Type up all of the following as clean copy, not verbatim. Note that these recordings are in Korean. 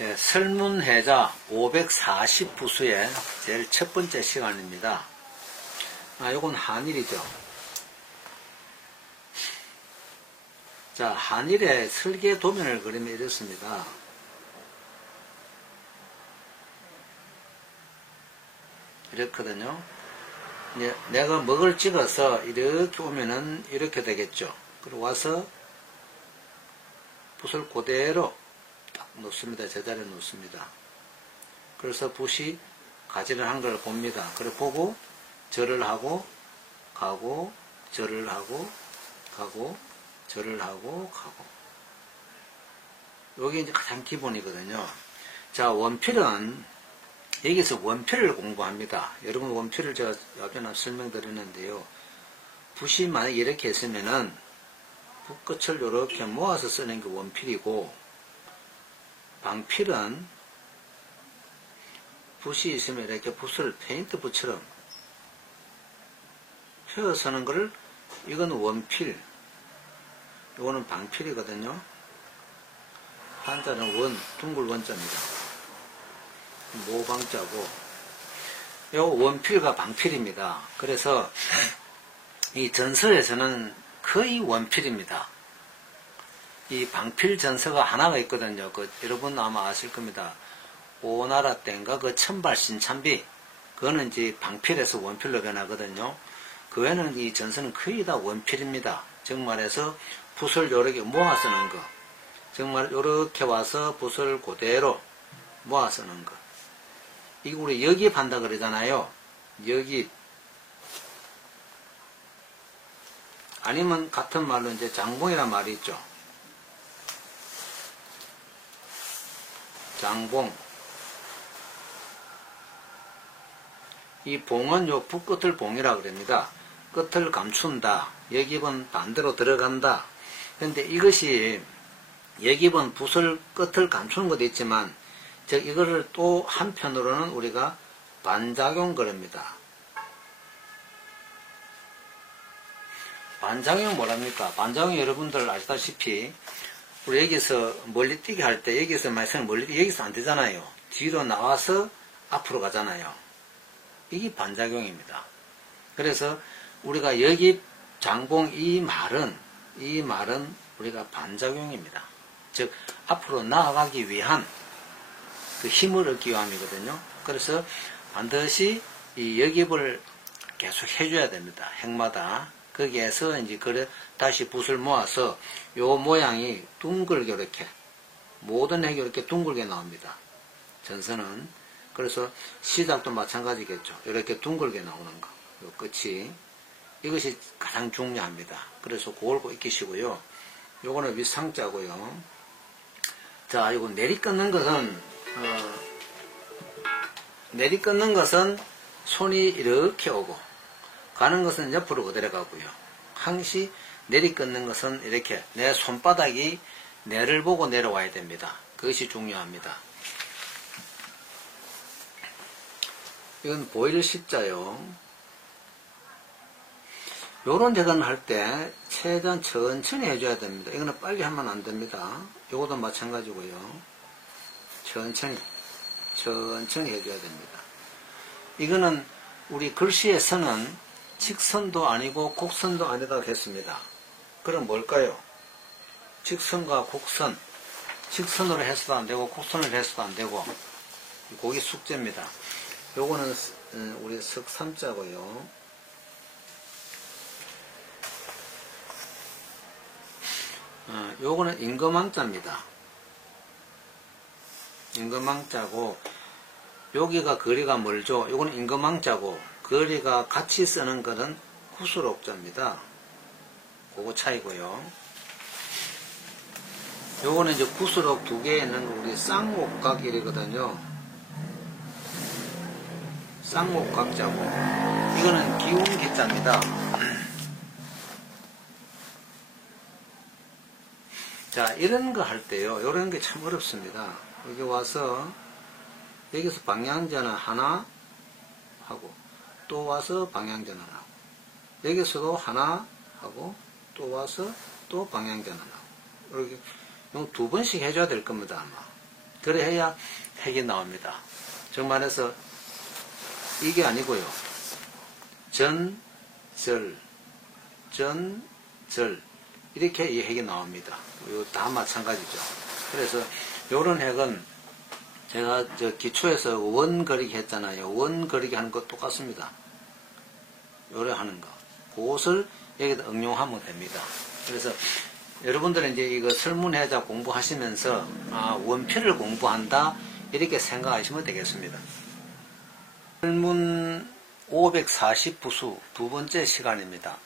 예, 설문해자 540부수의 제일 첫 번째 시간입니다. 요건 한일이죠. 자, 한일의 설계 도면을 그리면 이렇습니다. 이렇거든요. 이제 내가 먹을 찍어서 이렇게 오면은 이렇게 되겠죠. 그리고 와서 붓을 그대로 딱 놓습니다. 제자리에 놓습니다. 그래서 붓이 가지를 한 걸 봅니다. 그리고 보고 절을 하고 가고 절을 하고 가고 절을 하고 가고. 여기 이제 가장 기본이거든요. 자, 원필은 여기서 원필을 공부합니다. 여러분 원필을 제가 앞에 설명드렸는데요. 붓이 만약 이렇게 있으면은 붓끝을 이렇게 모아서 쓰는 게 원필이고, 방필은 붓이 있으면 이렇게 붓을 페인트 붓처럼 펴 서는 걸, 이건 원필, 이거는 방필이거든요. 한자는 원, 둥글 원자입니다. 모방자고, 요 원필과 방필입니다. 그래서 이 전서에서는 거의 원필입니다. 이 방필 전서가 하나가 있거든요. 여러분 아마 아실 겁니다. 오나라 때인가 그 천발신참비, 그거는 이제 방필에서 원필로 변하거든요. 그 외에는 이 전선은 거의 다 원필입니다. 즉 말해서 붓을 요렇게 모아 쓰는 거. 정말 요렇게 와서 붓을 그대로 모아 쓰는 거. 이거 우리 여기입한다 그러잖아요. 여기입. 아니면 같은 말로 이제 장봉이란 말이 있죠. 장봉. 이 봉은 요 붓끝을 봉이라 그럽니다. 끝을 감춘다. 여기입은 반대로 들어간다. 근데 이것이 여기입은 붓을 끝을 감추는 것도 있지만, 즉 이거를 또 한편으로는 우리가 반작용 그럽니다. 반작용 뭐랍니까? 반작용 여러분들 아시다시피 우리 여기서 멀리 뛰게 할 때 여기서 말씀을 멀리 뛰게 여기서 안 되잖아요. 뒤로 나와서 앞으로 가잖아요. 이게 반작용입니다. 그래서 우리가 여기 장봉 이 말은 우리가 반작용입니다. 즉 앞으로 나아가기 위한 그 힘을 얻기 위함이거든요. 그래서 반드시 이 여기입을 계속 해줘야 됩니다. 핵마다. 거기에서 이제 그래 다시 붓을 모아서 요 모양이 둥글게 이렇게 모든 핵이 이렇게 둥글게 나옵니다. 전선은. 그래서 시작도 마찬가지겠죠. 이렇게 둥글게 나오는 거. 요 끝이. 이것이 가장 중요합니다. 그래서 그걸 꼭 익히시고요. 요거는 윗상자고요. 자, 이거 내리 끊는 것은 손이 이렇게 오고 가는 것은 옆으로 그대로 가고요. 항시 내리 끊는 것은 이렇게 내 손바닥이 내를 보고 내려와야 됩니다. 그것이 중요합니다. 이건 보일 십자요. 요런 재단을 할 때 최대한 천천히 해줘야 됩니다. 이거는 빨리 하면 안 됩니다. 요것도 마찬가지고요. 천천히 해줘야 됩니다. 이거는 우리 글씨에서는 직선도 아니고 곡선도 아니다 했습니다. 그럼 뭘까요? 직선과 곡선. 직선으로 해서도 안 되고 곡선으로 해서도 안 되고 그게 숙제입니다. 요거는 우리 석삼자고요. 요거는 임금왕자입니다. 임금왕자고 여기가 거리가 멀죠. 요거는 임금왕자고 거리가 같이 쓰는 것은 구슬옥자입니다. 그거 차이고요. 요거는 이제 구슬옥 두 개에 있는 우리 쌍옥각이거든요. 쌍옥각자고 이거는 기운기자입니다. 자, 이런 거 할 때요. 이런 게 참 어렵습니다. 여기 와서 여기서 방향전환 하나 하고 또 와서 방향전환 하고 여기서도 하나 하고 또 와서 또 방향전환 하고 이렇게 두 번씩 해줘야 될 겁니다. 아마. 그래 해야 핵이 나옵니다. 즉 말해서 이게 아니고요. 전, 절, 이렇게 이 핵이 나옵니다. 이거 다 마찬가지죠. 그래서 요런 핵은 제가 저 기초에서 원거리기 했잖아요. 원거리기 하는 거 똑같습니다. 요래 하는 거. 그것을 여기다 응용하면 됩니다. 그래서 여러분들은 이제 이거 설문해자 공부하시면서 원필을 공부한다 이렇게 생각하시면 되겠습니다. 설문 540부수 두 번째 시간입니다.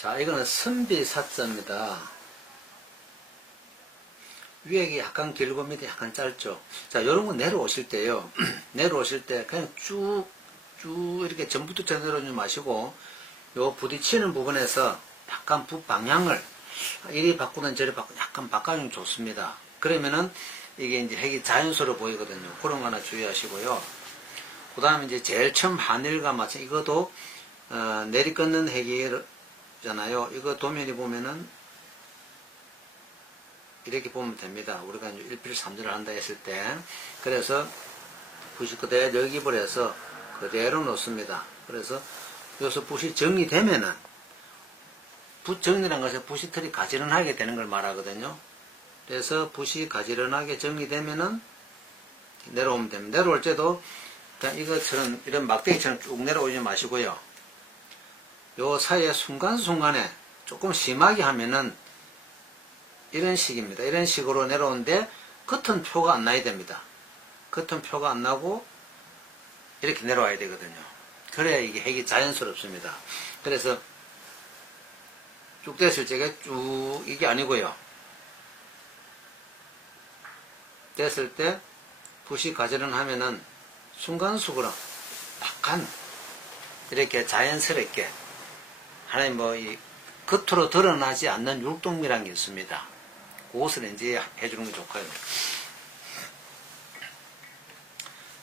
자, 이거는 선비사자입니다. 위에 약간 길고 밑에 약간 짧죠. 자, 요런 거 내려오실 때요. 내려오실 때 그냥 쭉 이렇게 전부터 내려오지 마시고, 요 부딪히는 부분에서 약간 방향을 이리 바꾸든 저리 바꾸든 약간 바꿔주면 좋습니다. 그러면은 이게 이제 핵이 자연스러워 보이거든요. 그런 거 하나 주의하시고요. 그 다음에 이제 제일 처음 하늘과 마찬가지, 이것도, 내리꽂는 핵이잖아요. 이거 도면이 보면은 이렇게 보면 됩니다. 우리가 이제 1필3절을 한다 했을 때. 그래서 붓이 그대로 여기을 해서 그대로 놓습니다. 그래서 여기서 붓이 정리되면은, 붓 정리란 것은 붓이 털이 가지런하게 되는 걸 말하거든요. 그래서 붓이 가지런하게 정리되면은 내려오면 됩니다. 내려올 때도 그냥 이것처럼 이런 막대기처럼 쭉 내려오지 마시고요. 요 사이에 순간순간에 조금 심하게 하면은 이런 식입니다. 이런 식으로 내려오는데 겉은 표가 안 나야 됩니다. 겉은 표가 안 나고 이렇게 내려와야 되거든요. 그래야 이게 핵이 자연스럽습니다. 그래서 쭉 됐을 적에 쭉 이게 아니고요. 됐을 때 붓이 가지런하면은 순간적으로 약간 이렇게 자연스럽게 하나님 이 겉으로 드러나지 않는 율동이라는 게 있습니다. 그것을 이제 해주는 게 좋고요.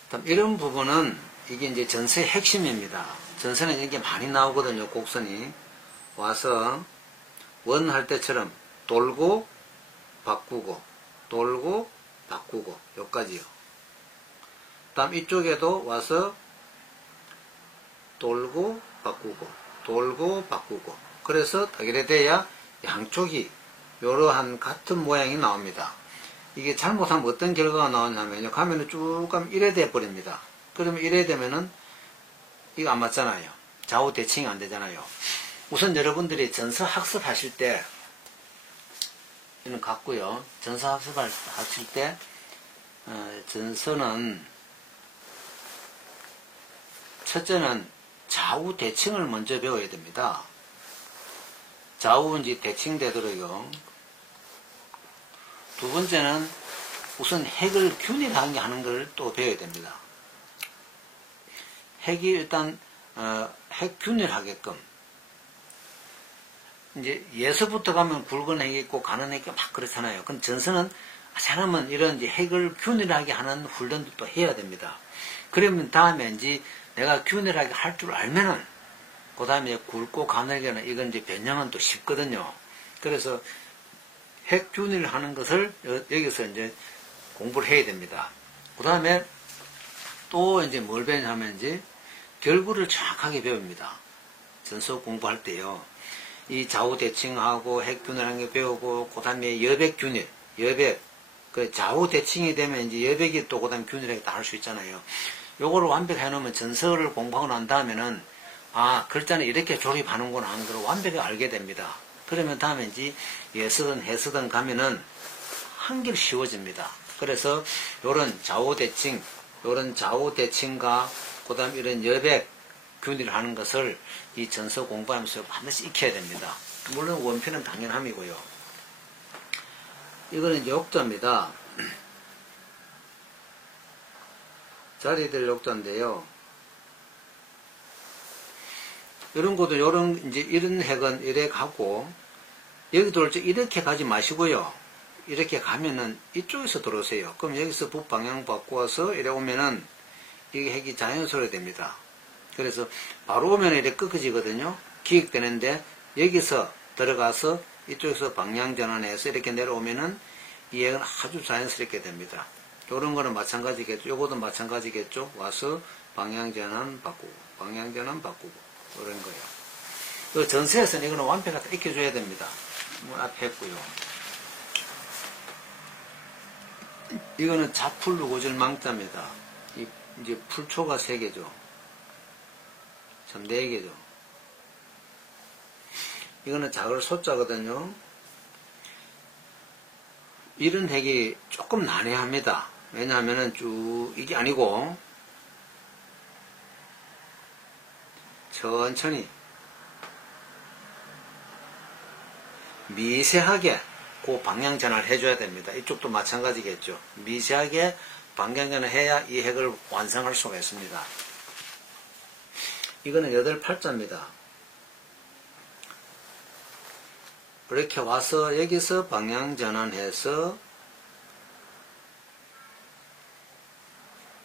다음 이런 부분은 이게 이제 전서의 핵심입니다. 전서는 이게 많이 나오거든요. 곡선이 와서 원 할 때처럼 돌고 바꾸고 돌고 바꾸고 여기까지요. 다음 이쪽에도 와서 돌고 바꾸고 돌고 바꾸고, 그래서 이래 돼야 양쪽이 이러한 같은 모양이 나옵니다. 이게 잘못하면 어떤 결과가 나오냐면요, 가면은 쭉 가면 이래 돼 버립니다. 그러면 이래 되면은 이거 안 맞잖아요. 좌우 대칭이 안 되잖아요. 우선 여러분들이 전서 학습하실 때 이는 같고요. 전서 학습하실 때 전서는 첫째는 좌우 대칭을 먼저 배워야 됩니다. 좌우 이제 대칭되도록요. 두 번째는 우선 핵을 균일하게 하는 걸 또 배워야 됩니다. 핵이 일단 핵 균일하게끔, 이제 예서부터 가면 굵은 핵이 있고 가는 핵이 막 그렇잖아요. 그럼 전서는 사람은 이런 이제 핵을 균일하게 하는 훈련도 또 해야 됩니다. 그러면 다음에 이제 내가 균일하게 할 줄 알면은 그 다음에 굵고 가늘게는 이건 이제 변형은 또 쉽거든요. 그래서 핵 균일을 하는 것을 여기서 이제 공부를 해야 됩니다. 그 다음에 또 이제 뭘 배우냐면 이제 결구를 정확하게 배웁니다. 전서 공부할 때요. 이 좌우 대칭하고 핵 균일하는 게 배우고, 그 다음에 여백 균일, 여백, 그 좌우 대칭이 되면 이제 여백이 또 그 다음에 균일하게 다 할 수 있잖아요. 요거를 완벽해 놓으면 전서를 공부하고 난 다음에는 글자는 이렇게 조립하는구나 하는 걸 완벽히 알게 됩니다. 그러면 다음에 이제 예서든 해서든 가면은 한결 쉬워집니다. 그래서 요런 좌우 대칭, 요런 좌우 대칭과 그 다음에 이런 여백 균일을 하는 것을 이 전서 공부하면서 반드시 익혀야 됩니다. 물론 원표는 당연함이고요. 이거는 역자입니다. 자리들 역자인데요. 이런 것도 이제 이런 핵은 이렇게 가고, 여기도 이렇게 가지 마시고요. 이렇게 가면은 이쪽에서 들어오세요. 그럼 여기서 북방향 바꾸어서 이래 오면은 이게 핵이 자연스러워 됩니다. 그래서 바로 오면 이렇게 꺾어지거든요. 기획되는데 여기서 들어가서 이쪽에서 방향 전환해서 이렇게 내려오면은 이 핵은 아주 자연스럽게 됩니다. 요런 거는 마찬가지겠죠. 요것도 마찬가지겠죠. 와서 방향 전환 바꾸고 방향 전환 바꾸고 이런 거예요. 그 전세에서는 이거는 완벽하게 익혀줘야 됩니다. 앞에 했고요. 이거는 자풀 누구질 망자입니다. 이제 풀초가 3개죠. 참 4개죠. 이거는 작을 소자거든요. 이런 핵이 조금 난해합니다. 왜냐하면은 쭉 이게 아니고 천천히 미세하게 그 방향 전환을 해줘야 됩니다. 이쪽도 마찬가지겠죠. 미세하게 방향 전환을 해야 이 핵을 완성할 수가 있습니다. 이거는 8팔자입니다. 이렇게 와서 여기서 방향 전환해서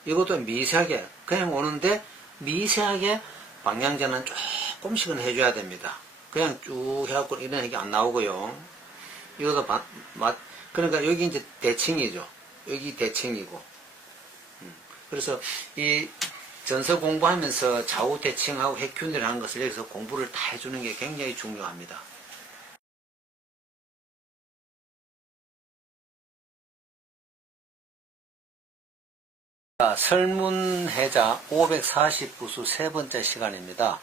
이것도 미세하게 그냥 오는데 미세하게 방향 전환 조금씩은 해줘야 됩니다. 그냥 쭉 해갖고 이런 핵이 안 나오고요. 이것도 그러니까 여기 이제 대칭이죠. 여기 대칭이고. 그래서 이 전서 공부하면서 좌우 대칭하고 핵 균열 하는 것을 여기서 공부를 다 해주는 게 굉장히 중요합니다. 자, 설문해자 540부수 세 번째 시간입니다.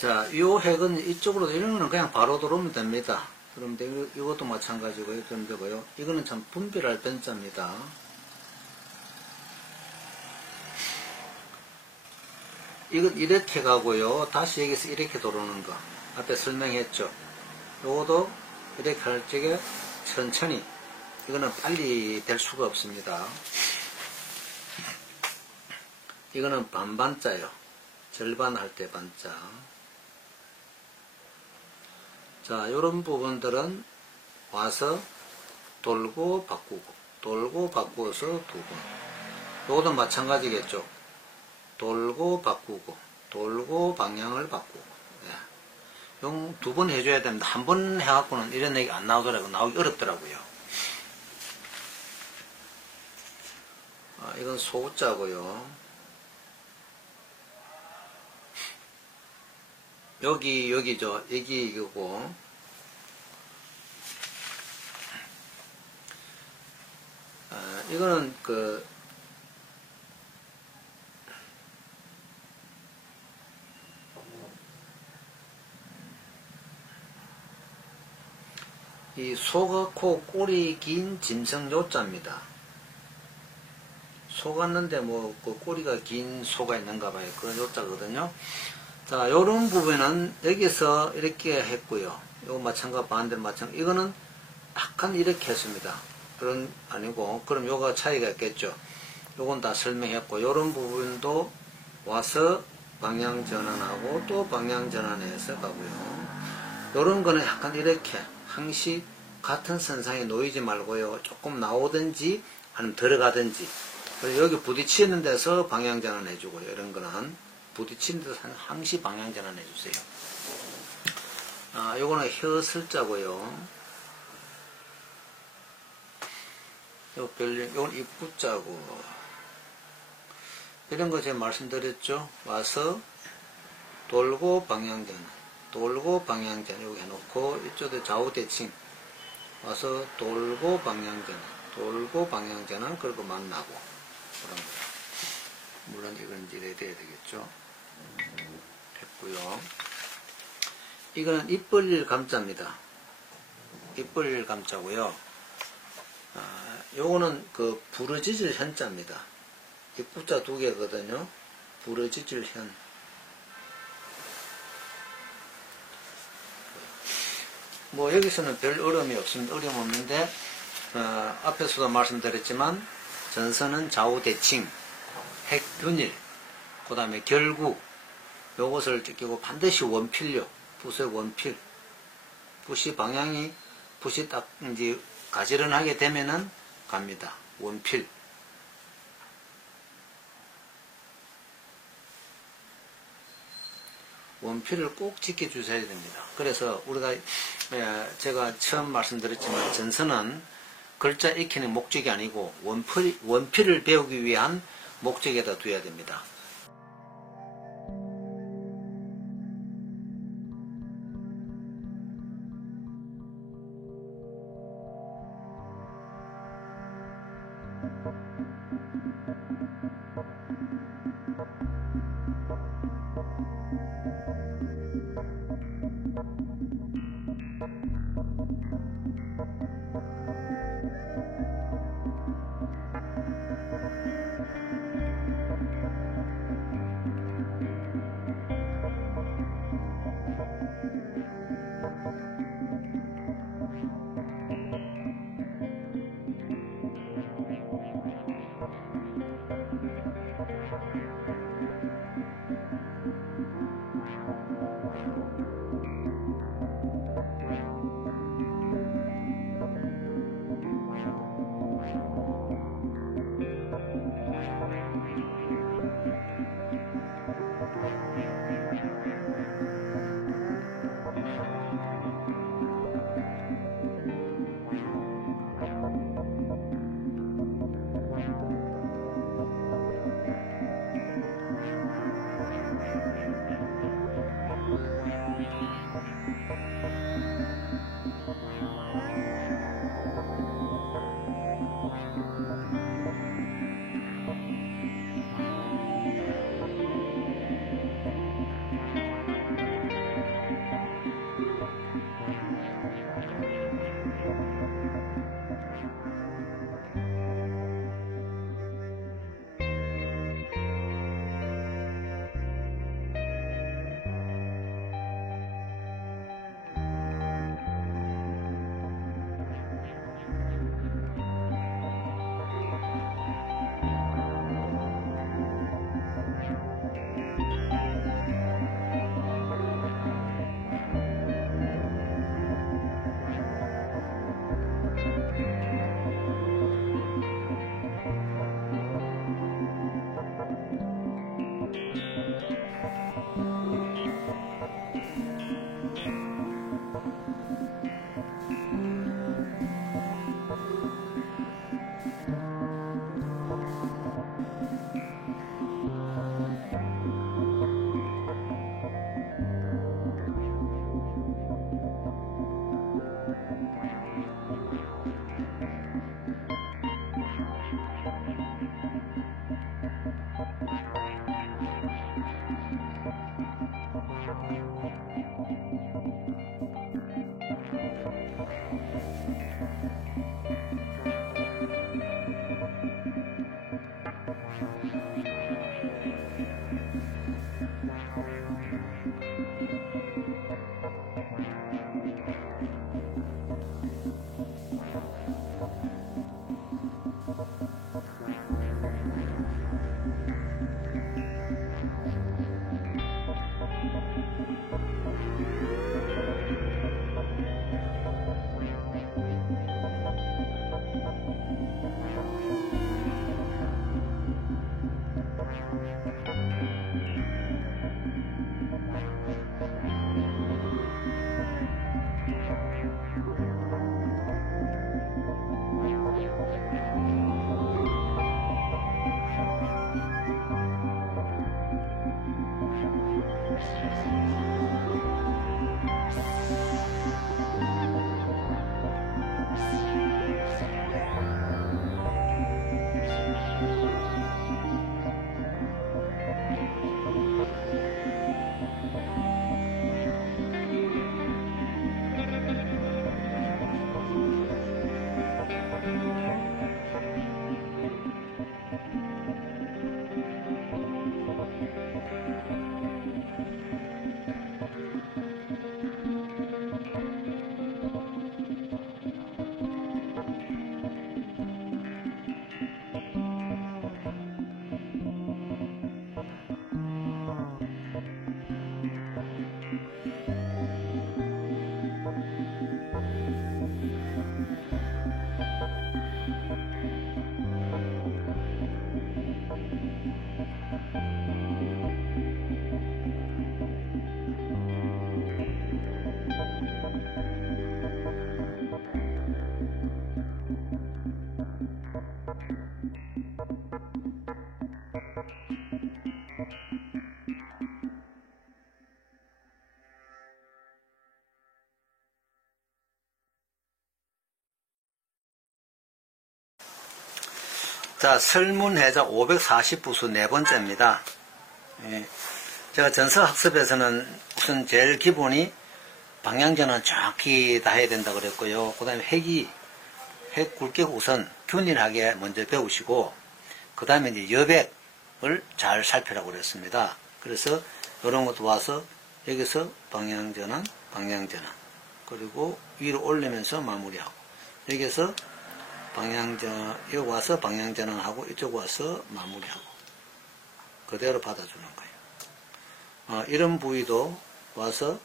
자, 요 핵은 이쪽으로, 이런 거는 그냥 바로 들어오면 됩니다. 그럼 이것도 마찬가지고요. 좀 되고요. 이거는 참 분별할 변자입니다. 이건 이렇게 가고요. 다시 여기서 이렇게 들어오는 거. 앞에 설명했죠. 요것도 이렇게 할 적에 천천히. 이거는 빨리 될 수가 없습니다. 이거는 반반자요. 절반 할 때 반자. 자, 요런 부분들은 와서 돌고 바꾸고, 돌고 바꾸어서 두 번. 요것도 마찬가지겠죠. 돌고 바꾸고, 돌고 방향을 바꾸고. 예. 용 두 번 해줘야 됩니다. 한 번 해갖고는 이런 얘기 안 나오더라고요. 나오기 어렵더라고요. 이건 소자고요. 여기죠. 여기 이거고. 이거는 이 소가 코 꼬리 긴 짐승 요자입니다. 소 같는데 뭐 그 꼬리가 긴 소가 있는가 봐요. 그런 요자거든요. 자, 요런 부분은 여기서 이렇게 했고요. 요거 마찬가지 반대로 마찬가지. 이거는 약간 이렇게 했습니다. 그런 아니고 그럼 요가 차이가 있겠죠. 요건 다 설명했고 요런 부분도 와서 방향 전환하고 또 방향 전환해서 가고요. 요런 거는 약간 이렇게 항시 같은 선상에 놓이지 말고요. 조금 나오든지 아니면 들어가든지. 그리고 여기 부딪히는 데서 방향 전환 해주고요. 이런 거는 부딪히는 데서 항시 방향 전환 해주세요. 요거는 혀슬자고요. 요건 입구자고. 이런 거 제가 말씀드렸죠. 와서 돌고 방향 전환, 돌고 방향 전환 여기 해놓고 이쪽에 좌우 대칭. 와서 돌고 방향 전환, 돌고 방향 전환 그리고 만나고 그런 거. 물론 이건 이제 이래야 되겠죠. 됐고요. 이거는 입 벌릴 감자입니다. 입 벌릴 감자고요. 요거는 그 부르짖을 현자입니다. 입구자 두 개거든요. 부르짖을 현. 뭐 여기서는 별 어려움이 없습니다. 어려움 없는데 앞에서도 말씀드렸지만 전선은 좌우 대칭, 핵균일, 그 다음에 결구 요것을 끼고 반드시 원필요. 붓의 원필. 붓이 방향이 붓이 딱 이제 가지런하게 되면은 갑니다. 원필. 원필을 꼭 지켜주셔야 됩니다. 그래서 우리가 제가 처음 말씀드렸지만 전선은 글자 익히는 목적이 아니고 원필을 배우기 위한 목적에다 두어야 됩니다. 자, 설문해자 540부수 네 번째입니다. 예, 제가 전서학습에서는 우선 제일 기본이 방향전환 정확히 다 해야 된다고 그랬고요. 그 다음에 핵 굵격 우선 균일하게 먼저 배우시고, 그 다음에 이제 여백을 잘 살피라고 그랬습니다. 그래서 이런 것도 와서 여기서 방향전환, 그리고 위로 올리면서 마무리하고, 여기서 여기 와서 방향전환하고 이쪽 와서 마무리하고 그대로 받아주는 거예요. 이런 부위도 와서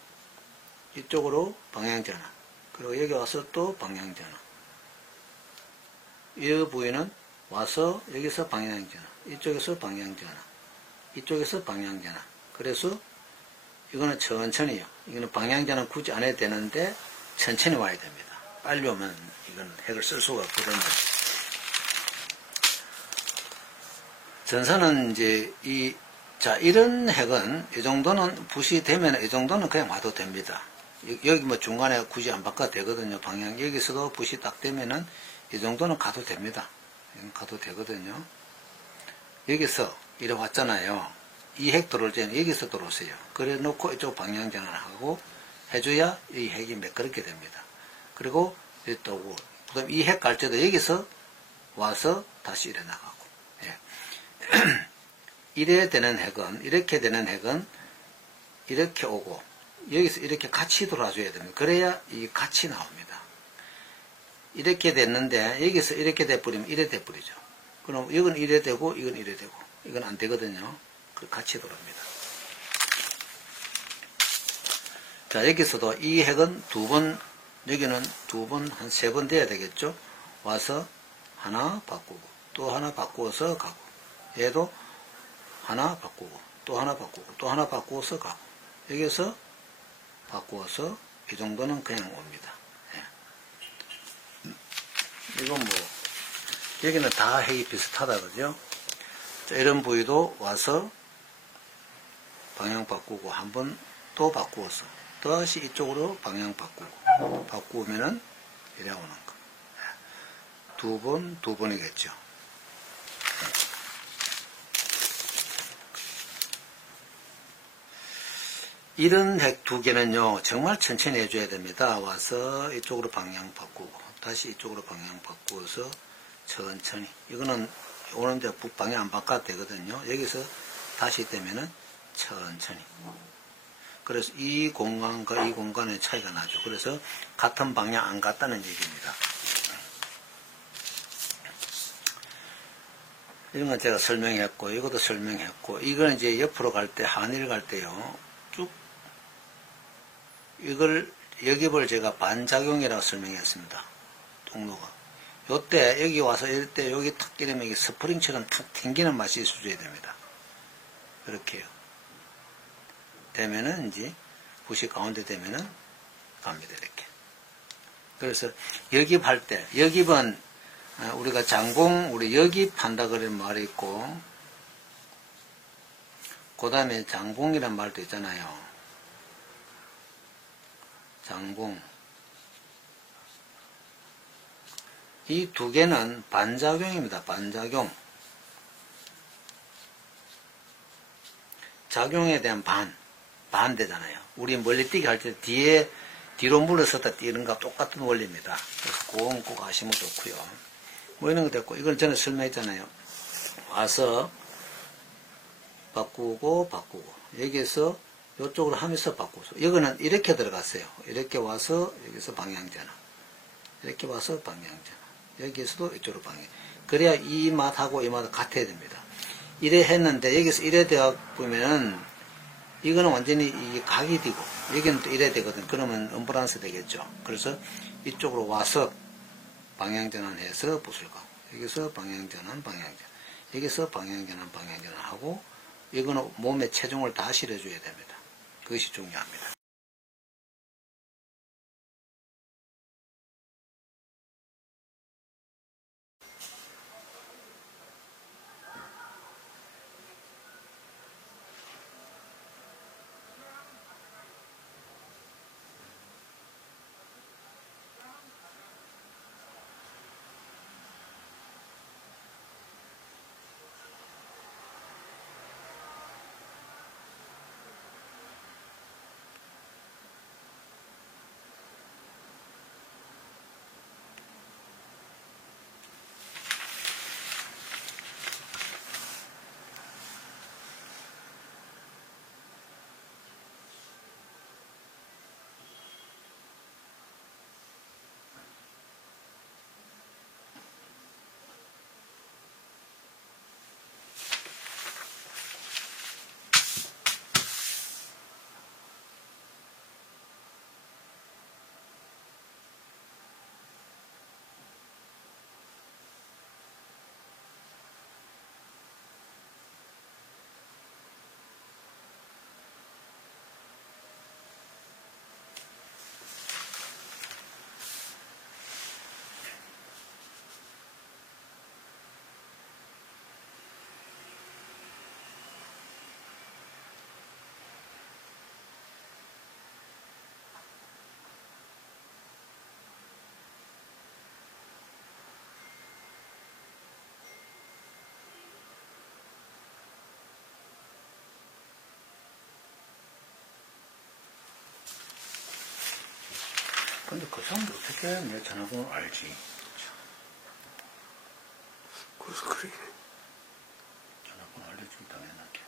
이쪽으로 방향전환, 그리고 여기 와서 또 방향전환, 이 부위는 와서 여기서 방향전환, 이쪽에서 방향전환, 이쪽에서 방향전환. 그래서 이거는 천천히요. 이거는 방향전환 굳이 안 해도 되는데 천천히 와야 됩니다. 빨리 오면 이건 핵을 쓸 수가 없거든요. 전선은 이제 이런 핵은 이 정도는 붓이 되면 이 정도는 그냥 와도 됩니다. 여기 뭐 중간에 굳이 안 바꿔도 되거든요. 방향 여기서도 붓이 딱 되면은 이 정도는 가도 됩니다. 가도 되거든요. 여기서 이래 왔잖아요. 이 핵 들어올 때는 여기서 들어오세요. 그래 놓고 이쪽 방향 전환하고 해줘야 이 핵이 매끄럽게 됩니다. 그리고 여기 또 오고, 그 다음 이 핵 갈 때도 여기서 와서 다시 이래 나가고, 예. 이렇게 되는 핵은 이렇게 오고, 여기서 이렇게 같이 돌아줘야 됩니다. 그래야 이 같이 나옵니다. 이렇게 됐는데, 여기서 이렇게 돼버리면 이래 돼버리죠. 그럼 이건 이래 되고, 이건 이래 되고, 이건 안 되거든요. 그 같이 돌아옵니다. 자, 여기서도 이 핵은 여기는 두 번, 한 세 번 돼야 되겠죠? 와서 하나 바꾸고, 또 하나 바꾸어서 가고, 얘도 하나 바꾸고, 또 하나 바꾸고 또 하나 바꾸어서 가고 여기서 바꾸어서 이 정도는 그냥 옵니다. 예. 이건 뭐 여기는 다 핵이 비슷하다 그죠? 자, 이런 부위도 와서 방향 바꾸고 한번 또 바꾸어서 다시 이쪽으로 방향 바꾸고 바꾸면은 이래 오는 거. 두 번이겠죠. 이런 핵 두 개는요, 정말 천천히 해줘야 됩니다. 와서 이쪽으로 방향 바꾸고, 다시 이쪽으로 방향 바꾸어서 천천히. 이거는 오는데 북방향 안 바꿔도 되거든요. 여기서 다시 되면은 천천히. 그래서 이 공간과 이 공간의 차이가 나죠. 그래서 같은 방향 안 갔다는 얘기입니다. 이런 건 제가 설명했고, 이것도 설명했고, 이건 이제 옆으로 갈 때, 한일 갈 때요, 쭉, 여기를 제가 반작용이라고 설명했습니다. 통로가. 요때, 여기 와서 이럴 때, 여기 탁 끼려면 이게 스프링처럼 탁 튕기는 맛이 있어줘야 됩니다. 그렇게요. 되면은, 이제, 붓이 가운데 되면은, 갑니다, 이렇게. 그래서, 여깁할 때, 여깁은, 우리가 장봉, 우리 여깁한다 그런 말이 있고, 그 다음에 장봉이란 말도 있잖아요. 장봉. 이 두 개는 반작용입니다. 반작용. 작용에 대한 반대잖아요. 우리 멀리 뛰기 할 때 뒤로 물러섰다 뛰는 거와 똑같은 원리입니다. 그래서 꼭 아시면 좋고요. 뭐 이런 거 됐고, 이걸 전에 설명했잖아요. 와서 바꾸고 여기에서 이쪽으로 하면서 바꾸고, 이거는 이렇게 들어갔어요. 이렇게 와서 여기서 방향전환, 이렇게 와서 방향전환, 여기에서도 이쪽으로 방향. 그래야 이 맛하고 이 맛은 같아야 됩니다. 이래 했는데 여기서 이래 되어 보면 이거는 완전히 이 각이 되고 여기는 또 이래 되거든. 그러면 언밸런스 되겠죠. 그래서 이쪽으로 와서 방향전환해서 붓을 가고, 여기서 방향전환, 여기서 방향전환 하고, 이거는 몸에 체중을 다 실어줘야 됩니다. 그것이 중요합니다. 근데 그 사람도 어떻게 내 전화번호 알지? 그래서 그래. 전화번호 알려주면 당연하게.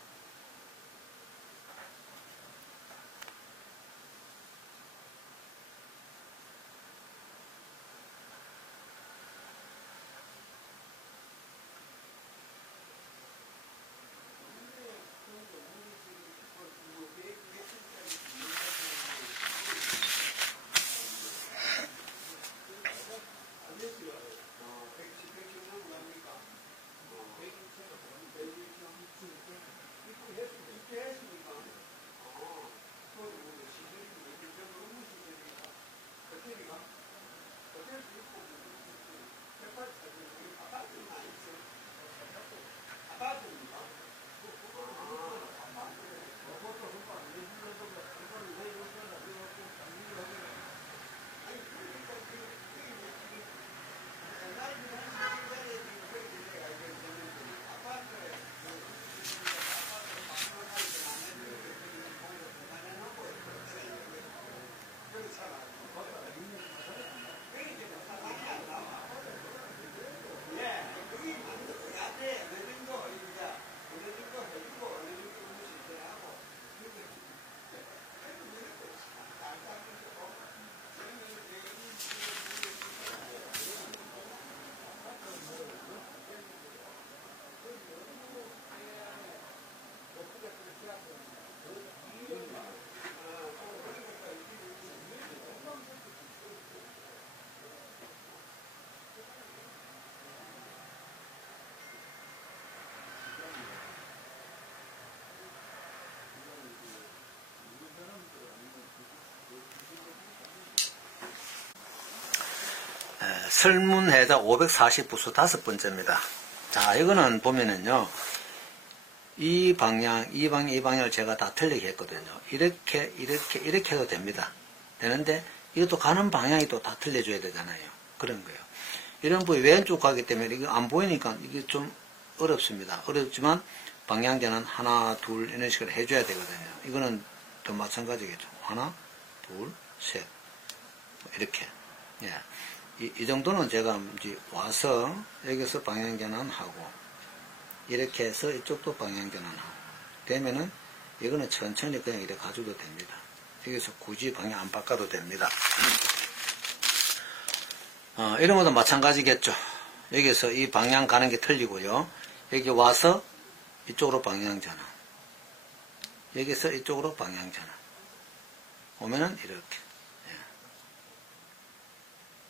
설문해자 540부수 5번째입니다. 자, 이거는 보면은요, 이 방향을 제가 다 틀리게 했거든요. 이렇게 해도 됩니다. 되는데, 이것도 가는 방향이 또 다 틀려줘야 되잖아요. 그런 거예요. 이런 부위 왼쪽 가기 때문에 이게 안 보이니까 이게 좀 어렵습니다. 어렵지만, 방향제는 하나, 둘, 이런 식으로 해줘야 되거든요. 이거는 또 마찬가지겠죠. 하나, 둘, 셋. 이렇게. 예. 이 정도는 제가 이제 와서 여기서 방향전환하고 이렇게 해서 이쪽도 방향전환하고 되면은 이거는 천천히 그냥 이렇게 가져도 됩니다. 여기서 굳이 방향 안 바꿔도 됩니다. 이런 것도 마찬가지겠죠. 여기서 이 방향 가는 게 틀리고요. 여기 와서 이쪽으로 방향전환. 여기서 이쪽으로 방향전환. 오면은 이렇게.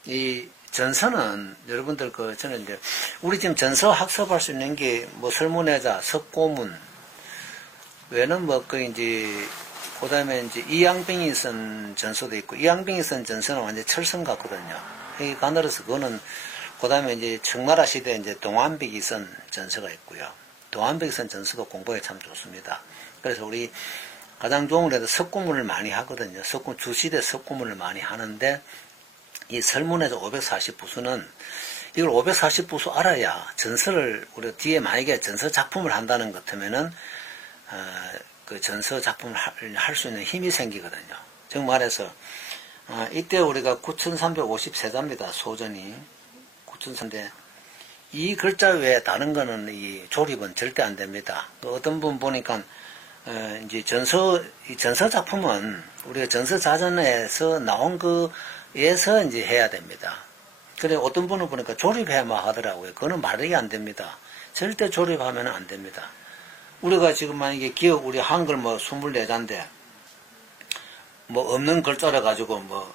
이 전서는 여러분들 저는 이제 우리 지금 전서 학습할 수 있는 게 뭐 설문해자, 석고문 외에는 그다음에 이제 이양병이 쓴 전서도 있고 이양병이 쓴 전서는 완전 철선 같거든요. 이 가늘어서 그거는 그다음에 이제 청나라 시대에 이제 동안백이 쓴 전서가 있고요. 동안백이 쓴 전서도 공부에 참 좋습니다. 그래서 우리 가장 좋은 건 석고문을 많이 하거든요. 주시대 석고문을 많이 하는데 이 설문에서 540부수는 이걸 540부수 알아야 전서를 우리 뒤에 만약에 전서 작품을 한다는 것 같으면은 그 전서 작품을 할 수 있는 힘이 생기거든요. 즉 말해서 이때 우리가 9353자입니다. 소전이 9300. 이 글자 외에 다른 거는 이 조립은 절대 안 됩니다. 어떤 분 보니까 이제 전서 작품은 우리가 전서 자전에서 나온 에서 이제 해야 됩니다. 그래, 어떤 분은 보니까 조립해야만 하더라고요. 그거는 말이 안 됩니다. 절대 조립하면 안 됩니다. 우리가 지금 만약에 우리 한글 24자인데, 없는 글자라 가지고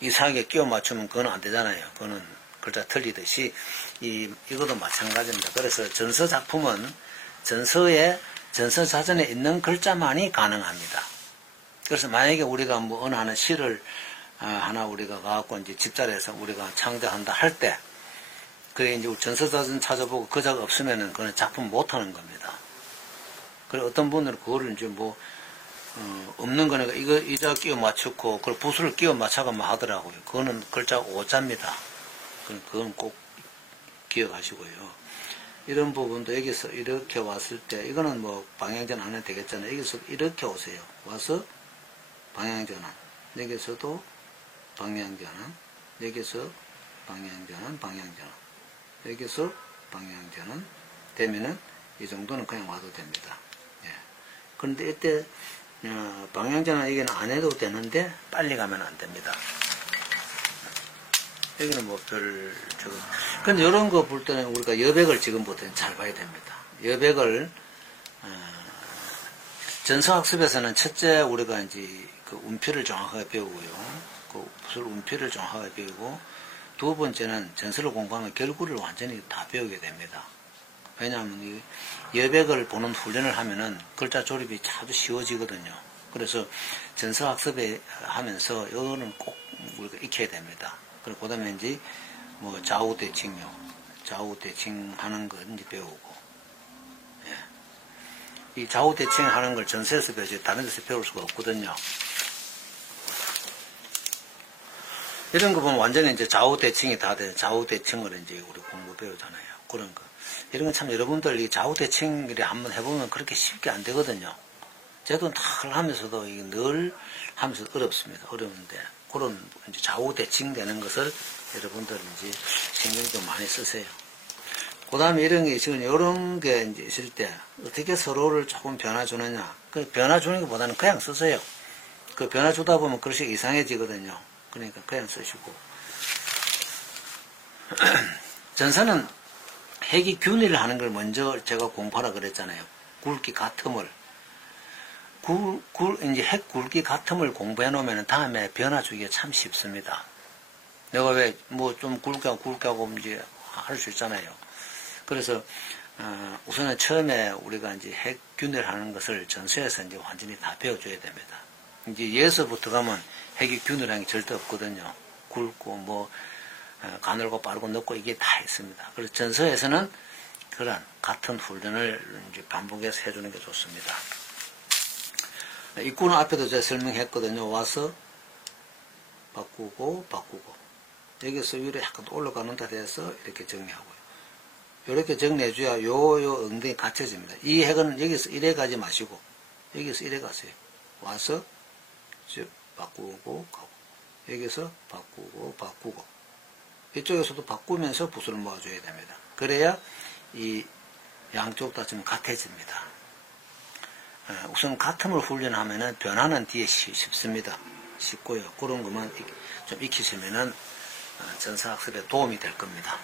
이상하게 끼워 맞추면 그건 안 되잖아요. 그거는 글자 틀리듯이, 이것도 마찬가지입니다. 그래서 전서 작품은 전서 사전에 있는 글자만이 가능합니다. 그래서 만약에 우리가 어느 하나 시를 하나 우리가 가갖고 이제 집자리에서 우리가 창작한다 할 때, 그래 이제 전서사전 찾아보고 그 작 없으면은 그건 작품 못 하는 겁니다. 그래 어떤 분들은 그거를 이제 없는 거니까 이자 끼워 맞추고, 그걸 부수를 끼워 맞춰가면 하더라고요. 그거는 글자 오자입니다. 그건 꼭 기억하시고요. 이런 부분도 여기서 이렇게 왔을 때, 이거는 방향전환 안 해도 되겠잖아요. 여기서 이렇게 오세요. 와서 방향전환. 여기서도 방향전환, 여기서 방향전환, 여기서 방향전환 되면은 이 정도는 그냥 와도 됩니다. 예. 그런데 이때 방향전환 여기는 안 해도 되는데 빨리 가면 안 됩니다. 여기는 근데 이런 거 볼 때는 우리가 여백을 지금부터는 잘 봐야 됩니다. 여백을 전서학습에서는 첫째 우리가 이제 그 운표를 정확하게 배우고요. 운표를 정확하게 배우고, 두 번째는 전서를 공부하면 결구를 완전히 다 배우게 됩니다. 왜냐하면 이 여백을 보는 훈련을 하면은 글자 조립이 아주 쉬워지거든요. 그래서 전서 학습에 하면서 이거는 꼭 우리가 익혀야 됩니다. 그리고 그 다음에 이제 좌우대칭요. 좌우대칭 하는 거 이제 배우고. 예. 이 좌우대칭 하는 걸 전서에서 배우지 다른 데서 배울 수가 없거든요. 이런 거 보면 완전히 이제 좌우대칭이 다 돼. 좌우대칭을 이제 우리 공부 배우잖아요. 그런 거. 이런 건 참 여러분들 이 좌우대칭을 한번 해보면 그렇게 쉽게 안 되거든요. 저도 다 하면서도 늘 하면서 어렵습니다. 어려운데. 그런 이제 좌우대칭 되는 것을 여러분들 이제 신경 좀 많이 쓰세요. 그 다음에 이런 게 지금 이런 게 이제 있을 때 어떻게 서로를 조금 변화 주느냐. 그 변화 주는 것보다는 그냥 쓰세요. 그 변화 주다 보면 글씨 이상해지거든요. 그러니까 그냥 쓰시고. 전서는 핵이 균일을 하는 걸 먼저 제가 공부하라 그랬잖아요. 굵기 같음을. 이제 핵 굵기 같음을 공부해 놓으면 다음에 변화 주기가 참 쉽습니다. 내가 왜 좀 굵게 하고 이제 할 수 있잖아요. 그래서 우선은 처음에 우리가 이제 핵 균일 하는 것을 전서에서 이제 완전히 다 배워줘야 됩니다. 이제 예서부터 가면 핵이 균일한 게 절대 없거든요. 굵고 가늘고 빠르고 높고 이게 다 있습니다. 그래서 전서에서는 그런 같은 훈련을 이제 반복해서 해주는 게 좋습니다. 입구는 앞에도 제가 설명했거든요. 와서 바꾸고 여기서 위로 약간 올라가는 듯 해서 이렇게 정리하고요. 이렇게 정리해줘야 요 엉덩이 갖춰집니다. 이 핵은 여기서 이래 가지 마시고 여기서 이래 가세요. 와서 쭉 바꾸고 가고 여기서 바꾸고 이쪽에서도 바꾸면서 붓을 모아줘야 됩니다. 그래야 이 양쪽 다 좀 같아집니다. 우선 같음을 훈련하면은 변화는 뒤에 쉽습니다. 쉽고요. 그런 것만 좀 익히시면은 전사학습에 도움이 될 겁니다.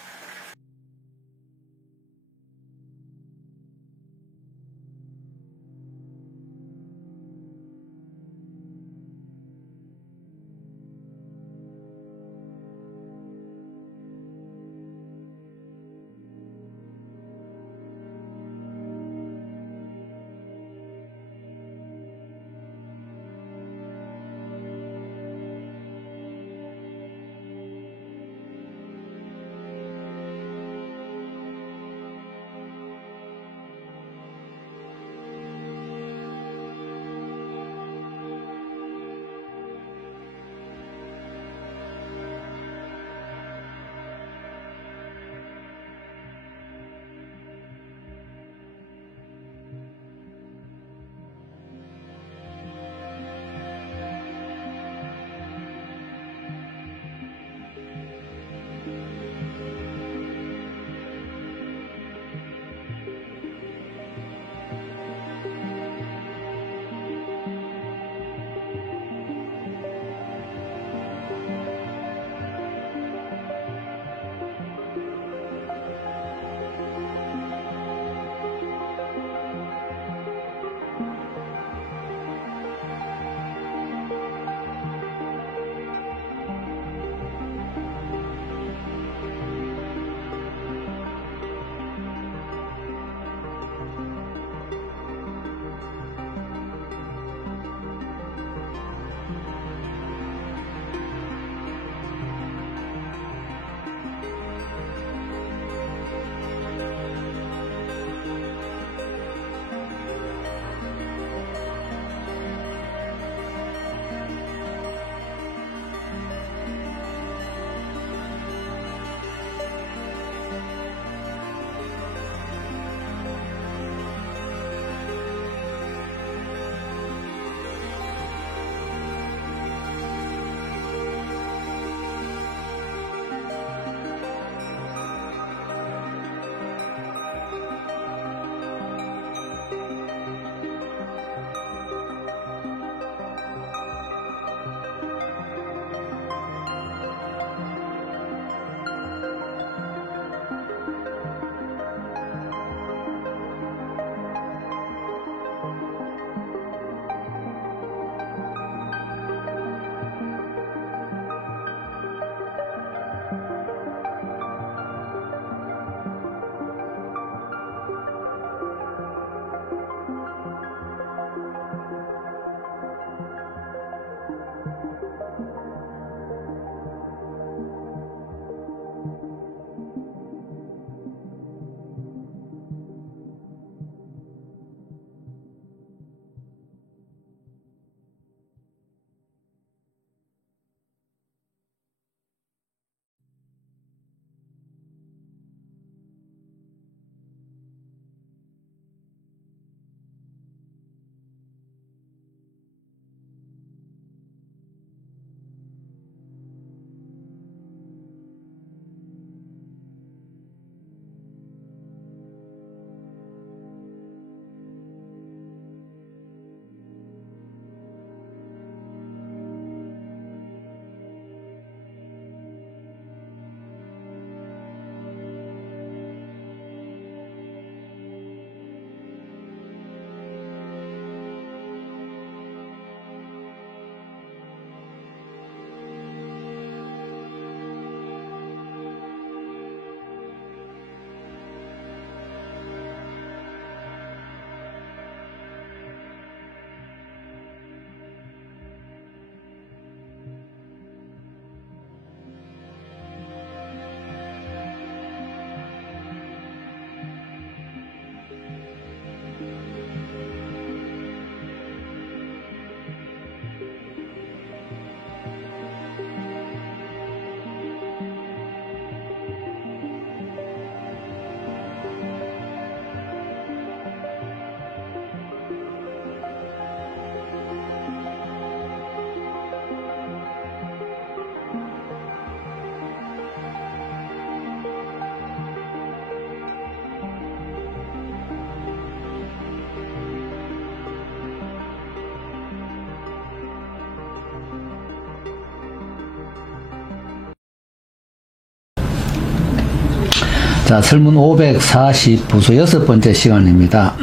자, 설문 540 부수 6번째 시간입니다.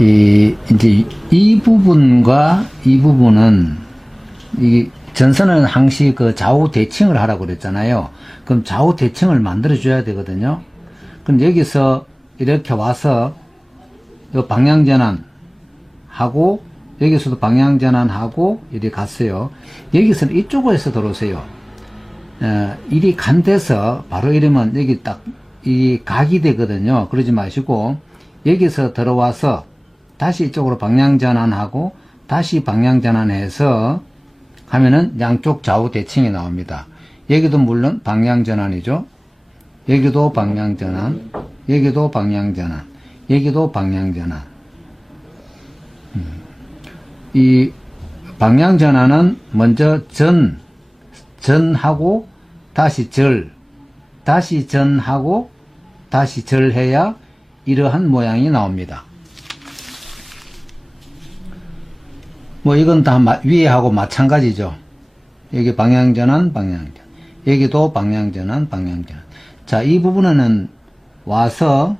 이제 이 부분과 이 부분은, 이 전선은 항시 그 좌우 대칭을 하라고 그랬잖아요. 그럼 좌우 대칭을 만들어 줘야 되거든요. 그럼 여기서 이렇게 와서 이 방향 전환하고, 여기서도 방향 전환하고 이렇게 갔어요. 여기서는 이쪽에서 들어오세요. 이리 간 데서 바로 이러면 여기 딱 이 각이 되거든요. 그러지 마시고 여기서 들어와서 다시 이쪽으로 방향 전환하고 다시 방향 전환해서 하면은 양쪽 좌우 대칭이 나옵니다. 여기도 물론 방향 전환이죠. 여기도 방향 전환, 여기도 방향 전환, 여기도 방향 전환. 이 방향 전환은 먼저 전하고 다시 다시 전하고 다시 절해야 이러한 모양이 나옵니다. 뭐 이건 다 위에하고 마찬가지죠. 여기 방향 전환, 방향 전환. 여기도 방향 전환, 방향 전환. 자, 이 부분에는 와서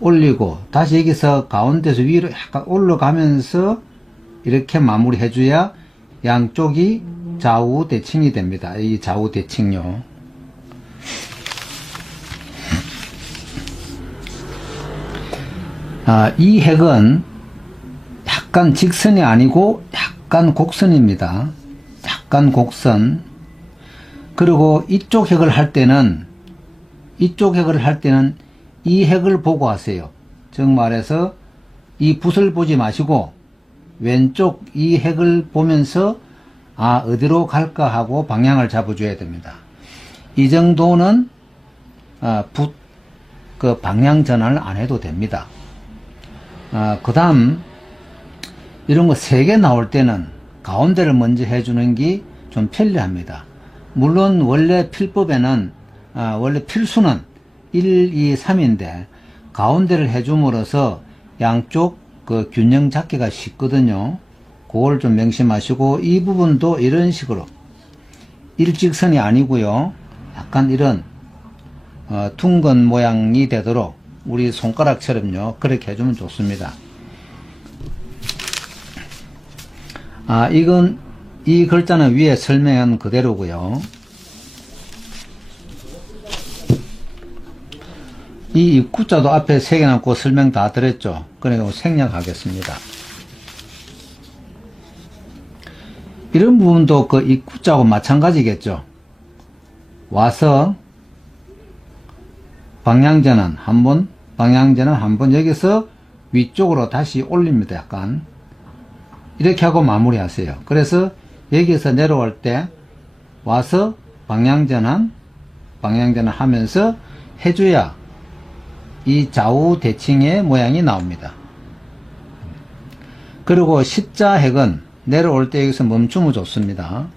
올리고 다시 여기서 가운데서 위로 약간 올라가면서 이렇게 마무리 해줘야 양쪽이 좌우 대칭이 됩니다. 이 좌우 대칭요. 이 핵은 약간 직선이 아니고 약간 곡선입니다. 약간 곡선. 그리고 이쪽 핵을 할 때는 이 핵을 보고 하세요. 즉 말해서 이 붓을 보지 마시고 왼쪽 이 핵을 보면서 어디로 갈까 하고 방향을 잡아줘야 됩니다. 이 정도는 그 방향 전환을 안 해도 됩니다. 그 다음 이런 거 3개 나올 때는 가운데를 먼저 해주는 게 좀 편리합니다. 물론 원래 필법에는 원래 필수는 1, 2, 3인데 가운데를 해줌으로써 양쪽 그 균형 잡기가 쉽거든요. 그걸 좀 명심하시고 이 부분도 이런 식으로 일직선이 아니고요. 약간 이런 둥근 모양이 되도록 우리 손가락처럼요. 그렇게 해주면 좋습니다. 이건 이 글자는 위에 설명한 그대로고요. 이 입구자도 앞에 3개 남고 설명 다 드렸죠. 그러니까 생략하겠습니다. 이런 부분도 그 입구자하고 마찬가지겠죠. 와서 방향전환 한번, 방향전환 한번, 여기서 위쪽으로 다시 올립니다. 약간 이렇게 하고 마무리 하세요. 그래서 여기서 내려올 때 와서 방향전환 하면서 해줘야 이 좌우 대칭의 모양이 나옵니다. 그리고 십자 핵은 내려올 때 여기서 멈추면 좋습니다.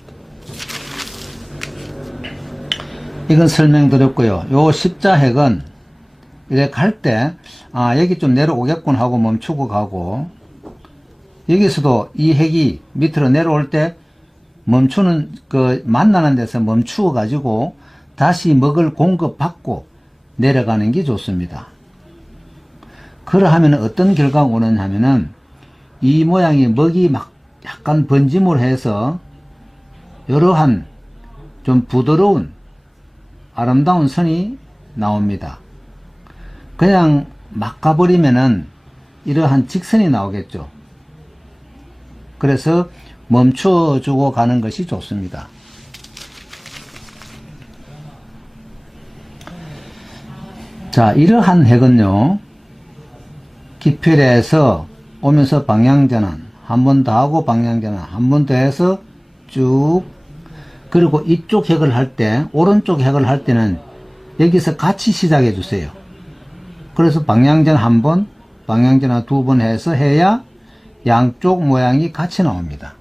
이건 설명드렸고요. 요 십자 핵은 이렇게 갈 때 여기 좀 내려오겠군 하고 멈추고 가고, 여기서도 이 핵이 밑으로 내려올 때 멈추는 그 만나는 데서 멈추어 가지고 다시 먹을 공급 받고 내려가는 게 좋습니다. 그러하면 어떤 결과가 오느냐면은 이 모양이 먹이 막 약간 번짐을 해서 이러한 좀 부드러운 아름다운 선이 나옵니다. 그냥 막 가버리면은 이러한 직선이 나오겠죠. 그래서 멈춰주고 가는 것이 좋습니다. 자, 이러한 핵은요, 기필에서 오면서 방향전환 한 번 더 하고 방향전환 한 번 더 해서 쭉, 그리고 이쪽 핵을 할 때, 오른쪽 핵을 할 때는 여기서 같이 시작해 주세요. 그래서 방향전환 한 번, 방향전환 2번 해서 해야 양쪽 모양이 같이 나옵니다.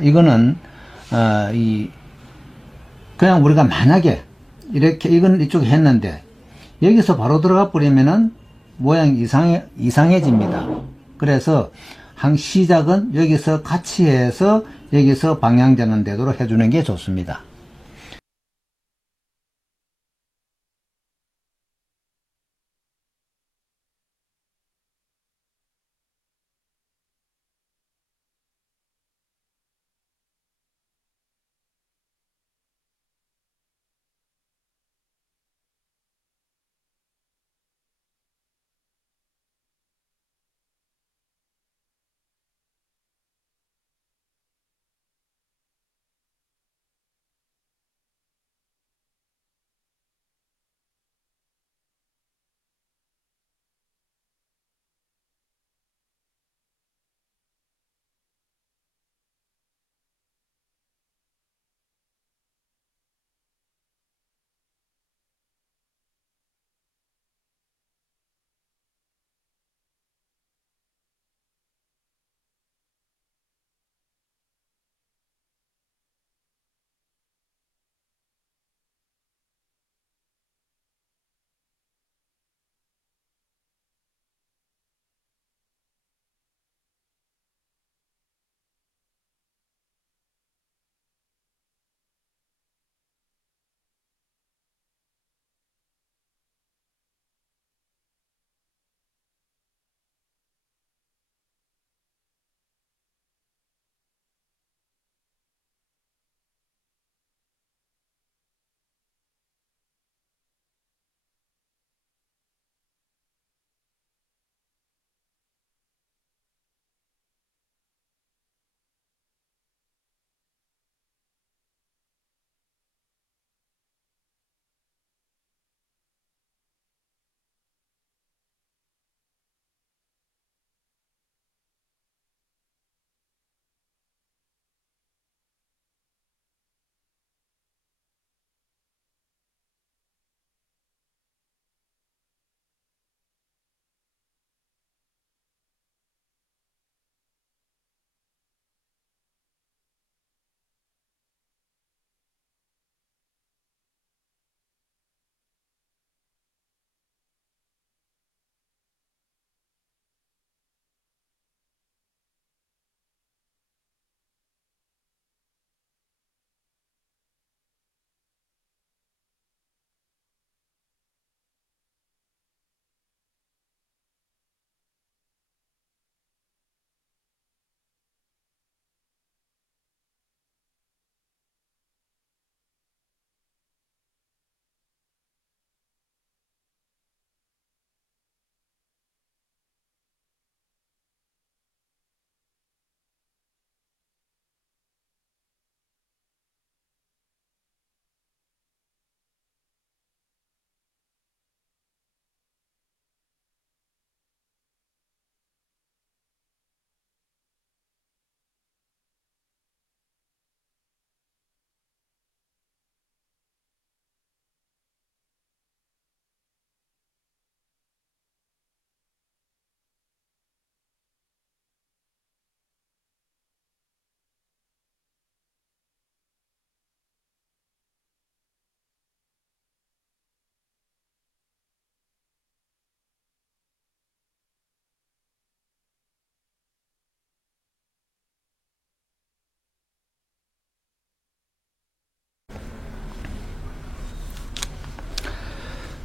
이거는 그냥 우리가 만약에 이렇게 이건 이쪽에 했는데 여기서 바로 들어가 버리면은 모양이 이상해집니다. 그래서 시작은 여기서 같이 해서 여기서 방향전환 되도록 해주는 게 좋습니다.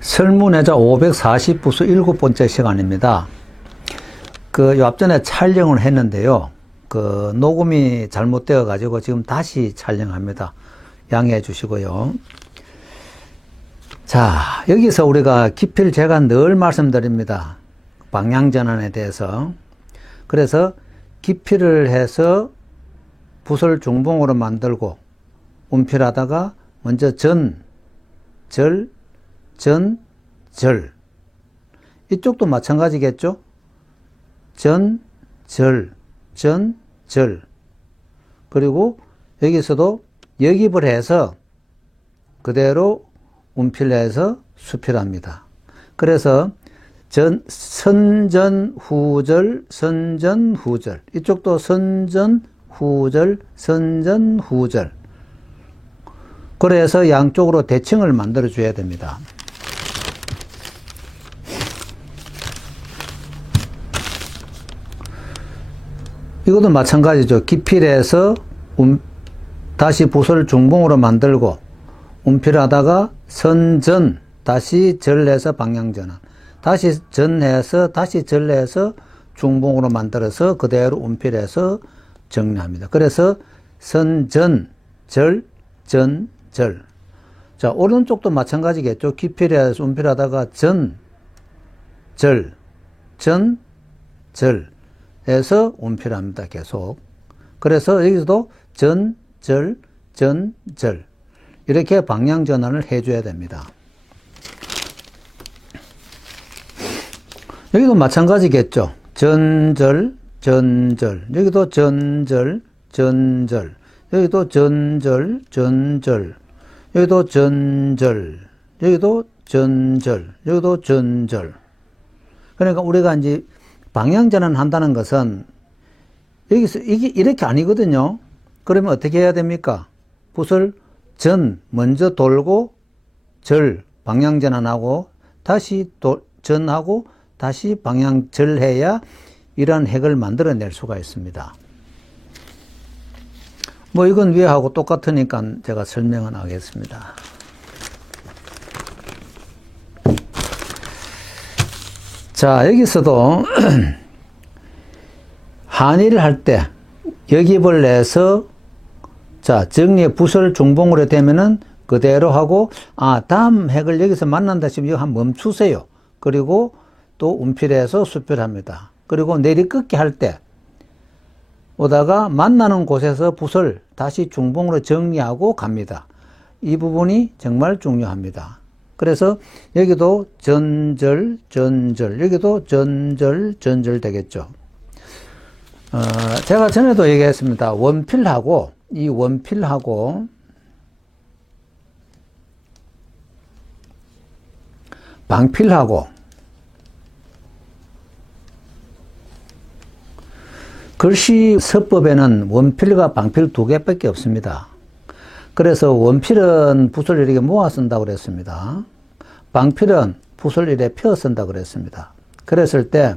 설문회자 540부서 7번째 시간입니다. 요 앞전에 촬영을 했는데요. 녹음이 잘못되어 가지고 지금 다시 촬영합니다. 양해해 주시고요. 자, 여기서 우리가 기필 제가 늘 말씀드립니다. 방향전환에 대해서. 그래서 기필을 해서 붓을 중봉으로 만들고 운필하다가 먼저 전, 절, 전, 절. 이쪽도 마찬가지겠죠? 전, 절, 전, 절. 그리고 여기서도 역입을 해서 그대로 운필해서 수필합니다. 그래서 선전, 후절, 선전, 후절. 이쪽도 선전, 후절, 선전, 후절. 그래서 양쪽으로 대칭을 만들어 줘야 됩니다. 이것도 마찬가지죠. 기필해서 다시 붓을 중봉으로 만들고 운필하다가 선전, 다시 절해서 방향전환, 다시 전해서 다시 절해서 중봉으로 만들어서 그대로 운필해서 정리합니다. 그래서 선전, 절, 전, 절. 자, 오른쪽도 마찬가지겠죠. 기필해서 운필하다가 전, 절, 전, 절 해서 운필합니다. 계속. 그래서 여기서도 전, 절, 전, 절. 이렇게 방향 전환을 해줘야 됩니다. 여기도 마찬가지겠죠. 전절, 전절. 여기도 전절, 전절. 여기도 전절, 전절. 여기도 전절. 여기도 전절. 여기도 전절. 그러니까 우리가 이제 방향 전환 한다는 것은 여기서 이게 이렇게 아니거든요. 그러면 어떻게 해야 됩니까? 붓을 먼저 돌고 절, 방향 전환하고 다시 전하고 다시 방향 절해야 이러한 핵을 만들어낼 수가 있습니다. 뭐 이건 위하고 똑같으니까 제가 설명은 하겠습니다. 자, 여기서도 한의를 할 때 역입을 내서 자, 정리의 붓을 중봉으로 되면은 그대로 하고, 다음 핵을 여기서 만난다 싶으면 여기 한번 멈추세요. 그리고 또 운필해서 수필합니다. 그리고 내리꺾기 할 때 오다가 만나는 곳에서 붓을 다시 중봉으로 정리하고 갑니다. 이 부분이 정말 중요합니다. 그래서 여기도 전절, 전절, 여기도 전절, 전절 되겠죠. 제가 전에도 얘기했습니다. 원필하고 이 원필하고 방필하고 글씨 서법에는 원필과 방필 두 개밖에 없습니다. 그래서 원필은 붓을 이렇게 모아 쓴다고 그랬습니다. 방필은 붓을 이렇게 펴 쓴다고 그랬습니다. 그랬을 때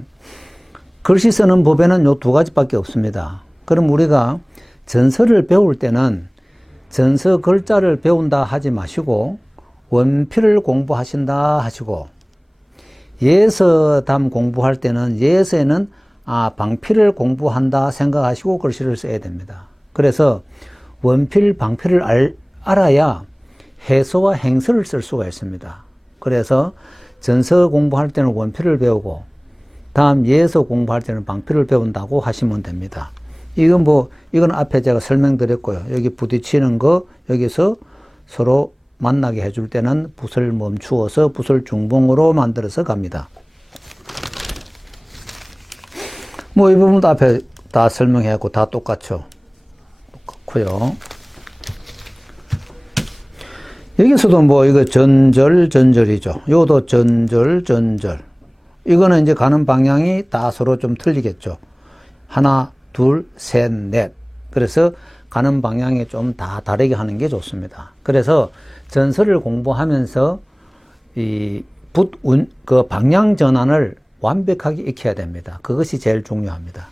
글씨 쓰는 법에는 요 두 가지밖에 없습니다. 그럼 우리가 전서를 배울 때는 전서 글자를 배운다 하지 마시고 원필을 공부하신다 하시고 예서담 공부할 때는 예서에는 방필을 공부한다 생각하시고 글씨를 써야 됩니다. 그래서 원필, 방필을 알아야 해서와 행서를 쓸 수가 있습니다. 그래서 전서 공부할 때는 원필을 배우고 다음 예서 공부할 때는 방필을 배운다고 하시면 됩니다. 이건 앞에 제가 설명드렸고요. 여기 부딪히는 거, 여기서 서로 만나게 해줄 때는 붓을 멈추어서 붓을 중봉으로 만들어서 갑니다. 뭐, 이 부분도 앞에 다 설명했고, 다 똑같죠. 똑같고요. 여기서도 뭐, 이거 전절, 전절이죠. 요것도 전절, 전절. 이거는 이제 가는 방향이 다 서로 좀 틀리겠죠. 하나, 둘, 셋, 넷. 그래서 가는 방향이 좀 다 다르게 하는 게 좋습니다. 그래서 전설을 공부하면서 그 방향 전환을 완벽하게 익혀야 됩니다. 그것이 제일 중요합니다.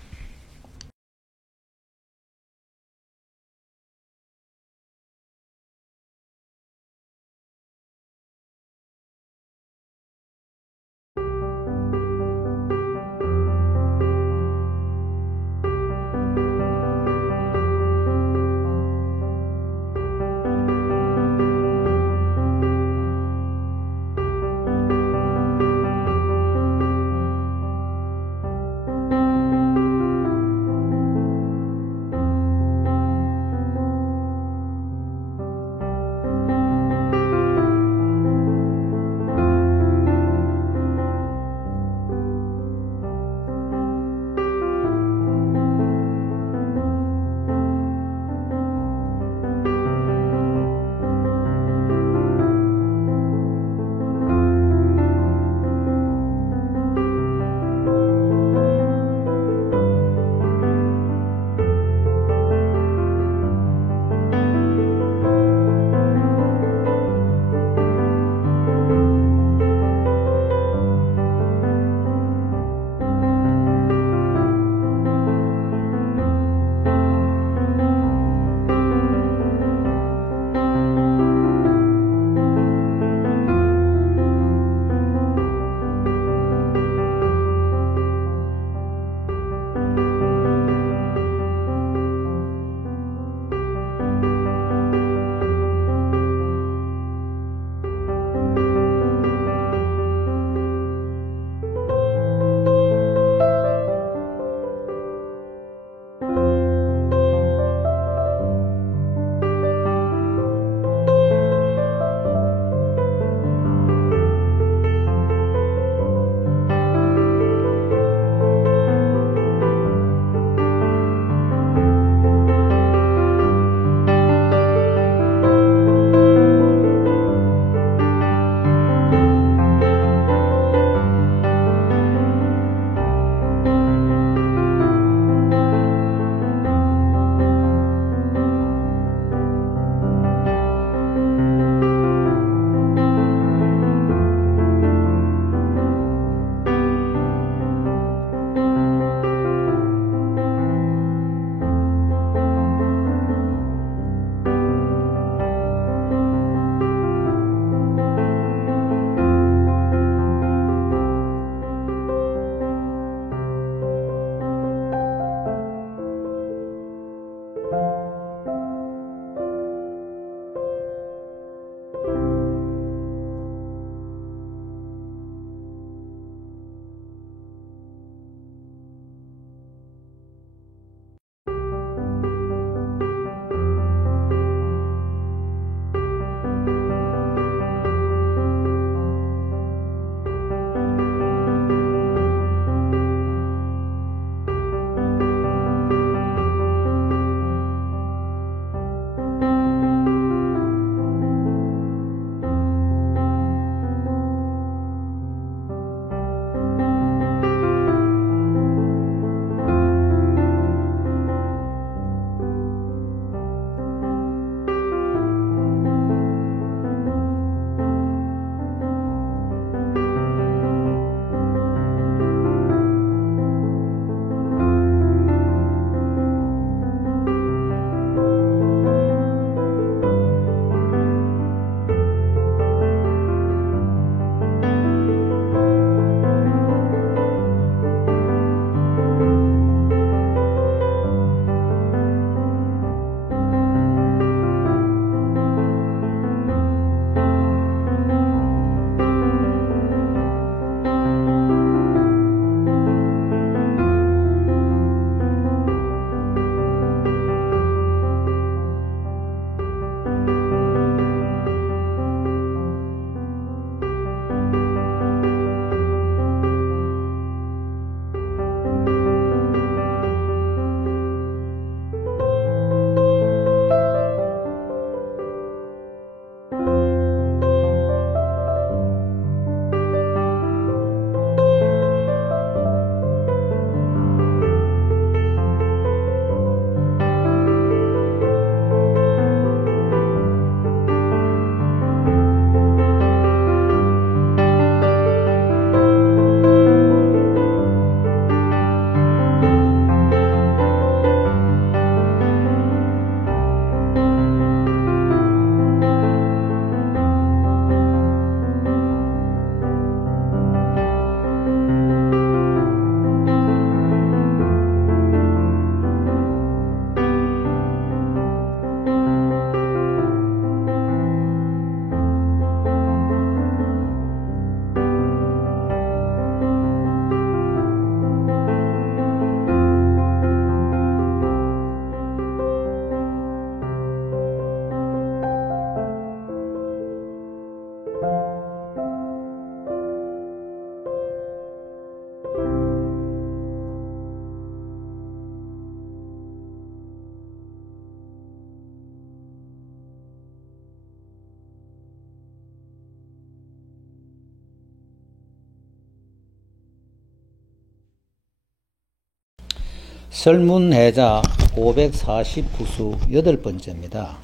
설문해자 540부수 8번째입니다.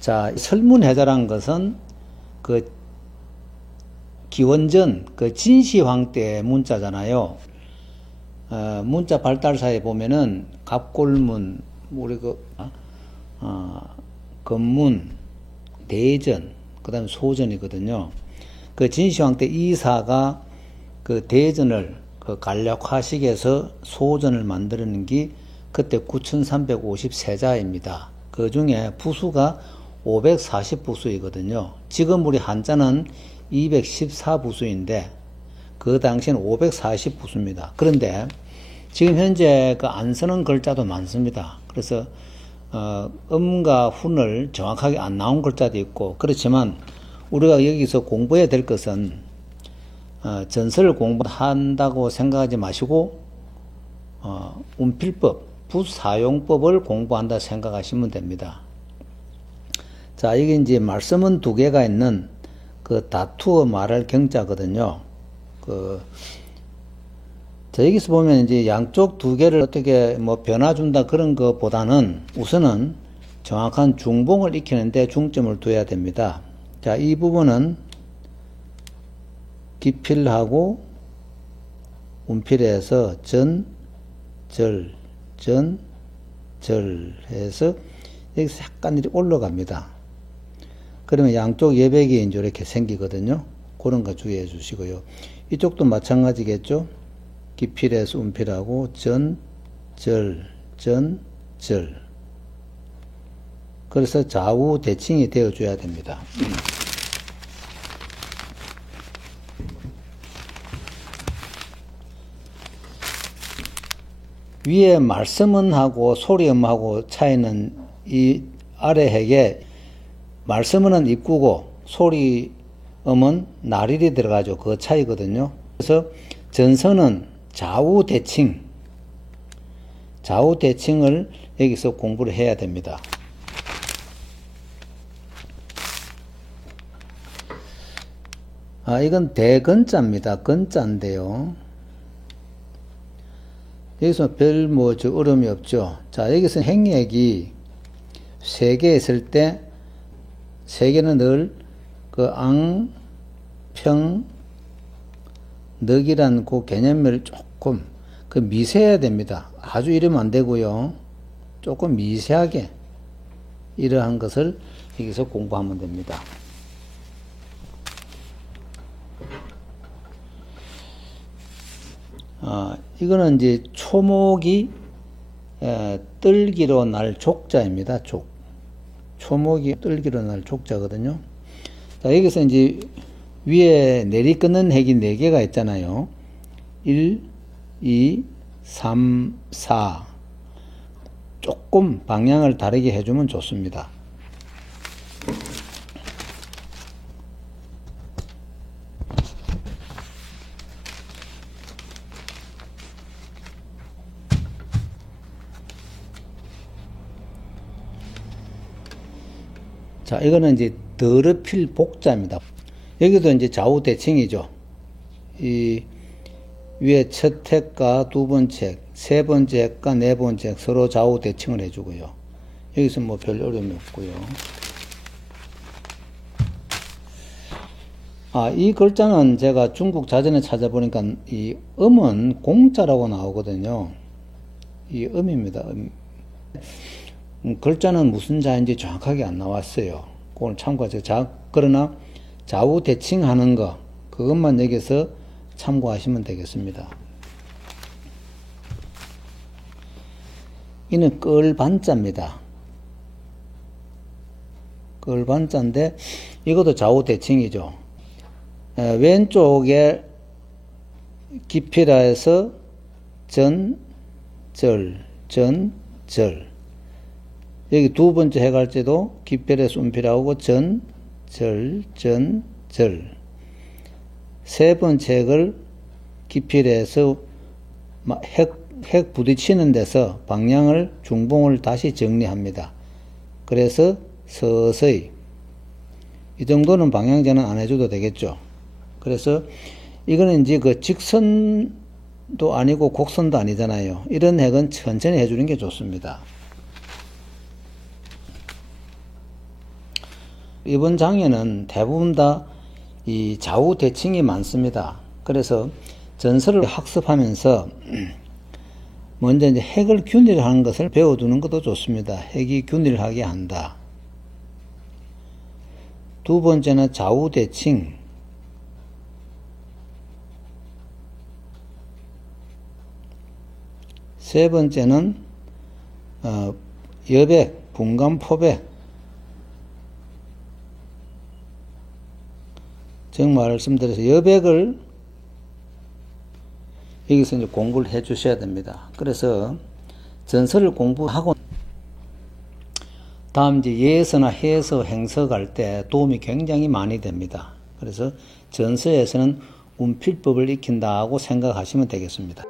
자, 설문해자란 것은 그 기원전 그 진시황 때 문자잖아요. 문자 발달사에 보면은 갑골문, 우리 건문, 대전, 그 다음에 소전이거든요. 그 진시황 때 이사가 그 대전을 그 간략화식에서 소전을 만드는 게 그때 9353자입니다. 그 중에 부수가 540부수이거든요. 지금 우리 한자는 214부수인데 그 당시에는 540부수입니다. 그런데 지금 현재 그 안 쓰는 글자도 많습니다. 그래서 음과 훈을 정확하게 안 나온 글자도 있고, 그렇지만 우리가 여기서 공부해야 될 것은 전설을 공부한다고 생각하지 마시고 운필법, 부사용법을 공부한다 생각하시면 됩니다. 자, 이게 이제 말씀은 두 개가 있는 그 다투어 말할 경자거든요. 자, 여기서 보면 이제 양쪽 두 개를 어떻게 뭐 변화준다 그런 것보다는 우선은 정확한 중봉을 익히는데 중점을 둬야 됩니다. 자, 이 부분은 기필하고 운필해서 전, 절 해서 여기서 약간 이렇게 올라갑니다. 그러면 양쪽 예백이 이제 이렇게 생기거든요. 그런 거 주의해 주시고요. 이쪽도 마찬가지겠죠. 기필해서 운필하고 전, 절. 그래서 좌우 대칭이 되어줘야 됩니다. 위에 말씀은하고 소리음하고 차이는 이 아래 핵에 말씀은 입구고 소리음은 나릴이 들어가죠. 그 차이거든요. 그래서 전서는 좌우 대칭을 여기서 공부를 해야 됩니다. 이건 대건자입니다. 건자인데요. 여기서 별 어려움이 없죠. 자, 여기서 행액이 3개 있을 때 3개는 늘 그 평, 넉이란 그 개념을 조금 미세해야 됩니다. 아주 이러면 안 되고요. 조금 미세하게 이러한 것을 여기서 공부하면 됩니다. 이거는 이제 초목이 뜰기로 날 족자입니다. 초목이 뜰기로 날 족자거든요. 자, 여기서 이제 위에 내리끄는 핵이 4개가 있잖아요. 1, 2, 3, 4. 조금 방향을 다르게 해주면 좋습니다. 자, 이거는 이제 더럽힐 복자입니다. 여기도 이제 좌우 대칭이죠. 이 위에 첫 핵과 두 번째 핵, 세 번째 핵과 네 번째 핵 서로 좌우 대칭을 해주고요. 여기서 뭐 별 어려움이 없고요. 이 글자는 제가 중국 자전에 찾아보니까 이 음은 공자라고 나오거든요. 이 음입니다. 글자는 무슨 자인지 정확하게 안 나왔어요. 그걸 참고하세요. 그러나 좌우 대칭하는 거, 그것만 여기서 참고하시면 되겠습니다. 이는 끌반자입니다. 끌반자인데 이것도 좌우 대칭이죠. 왼쪽에 기필해서 전, 절. 여기 두 번째 해갈 때도 기필해서 운필하고 전, 절. 세 번째 핵을 기필해서 핵 부딪히는 데서 방향을 중봉을 다시 정리합니다. 그래서 서서히 이 정도는 방향제는 안 해줘도 되겠죠. 그래서 이거는 이제 그 직선을 도 아니고 곡선도 아니잖아요. 이런 핵은 천천히 해주는 게 좋습니다. 이번 장에는 대부분 다 이 좌우 대칭이 많습니다. 그래서 전설을 학습하면서 먼저 이제 핵을 균일하는 것을 배워두는 것도 좋습니다. 핵이 균일하게 한다. 두 번째는 좌우 대칭. 세 번째는 여백, 분간, 포백. 즉 말씀드려서 여백을 여기서 이제 공부를 해 주셔야 됩니다. 그래서 전설을 공부하고 다음 이제 예서나 해서, 행서 갈 때 도움이 굉장히 많이 됩니다. 그래서 전서에서는 운필법을 익힌다고 생각하시면 되겠습니다.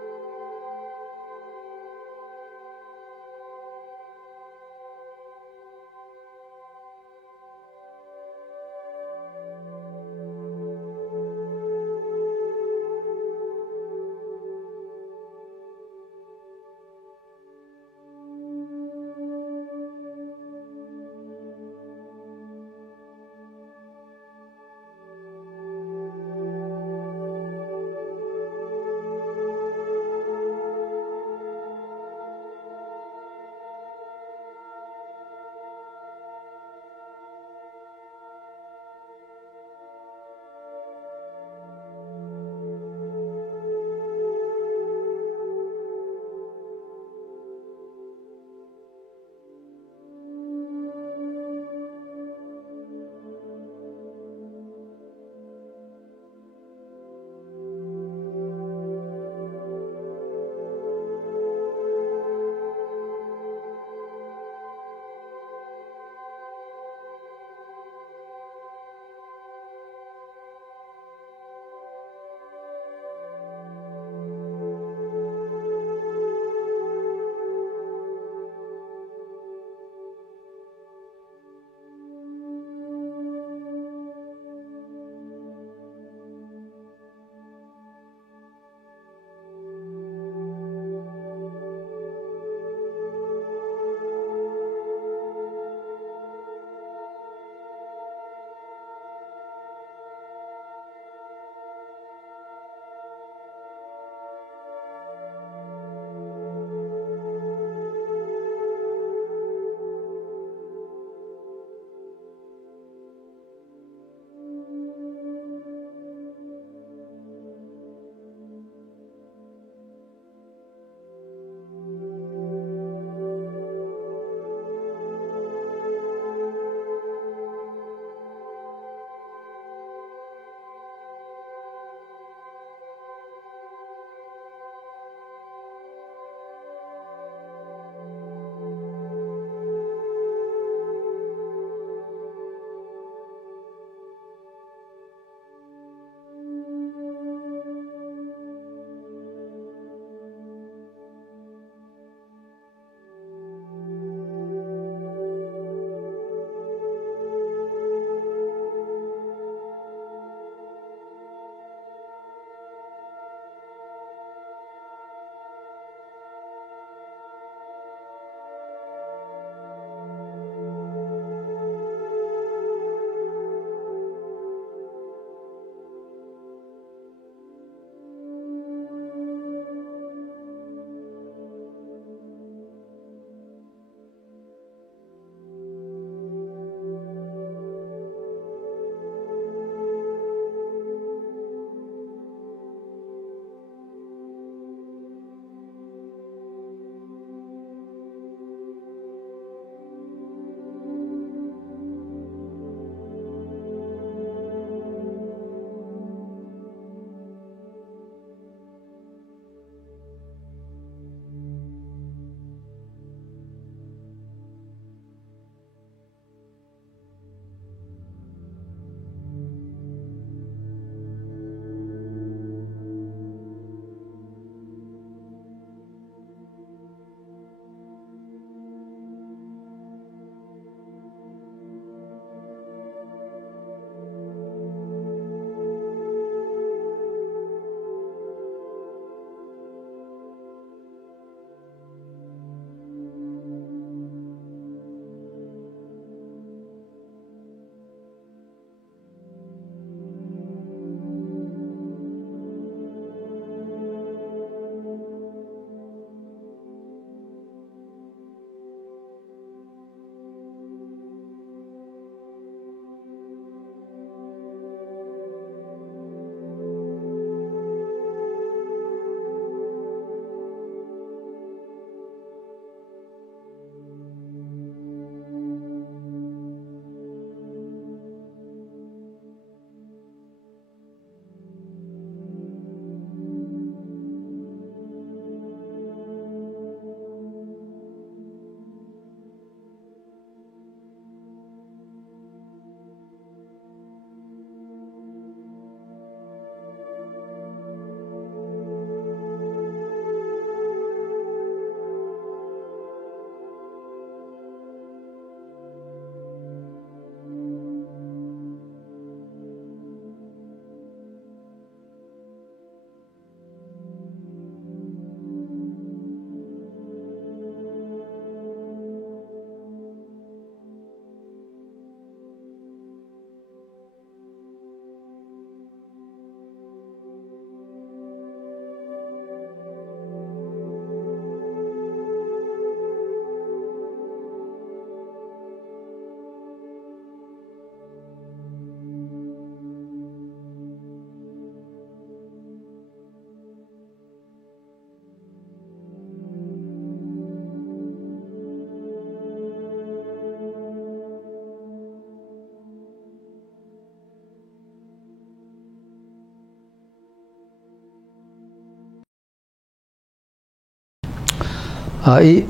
이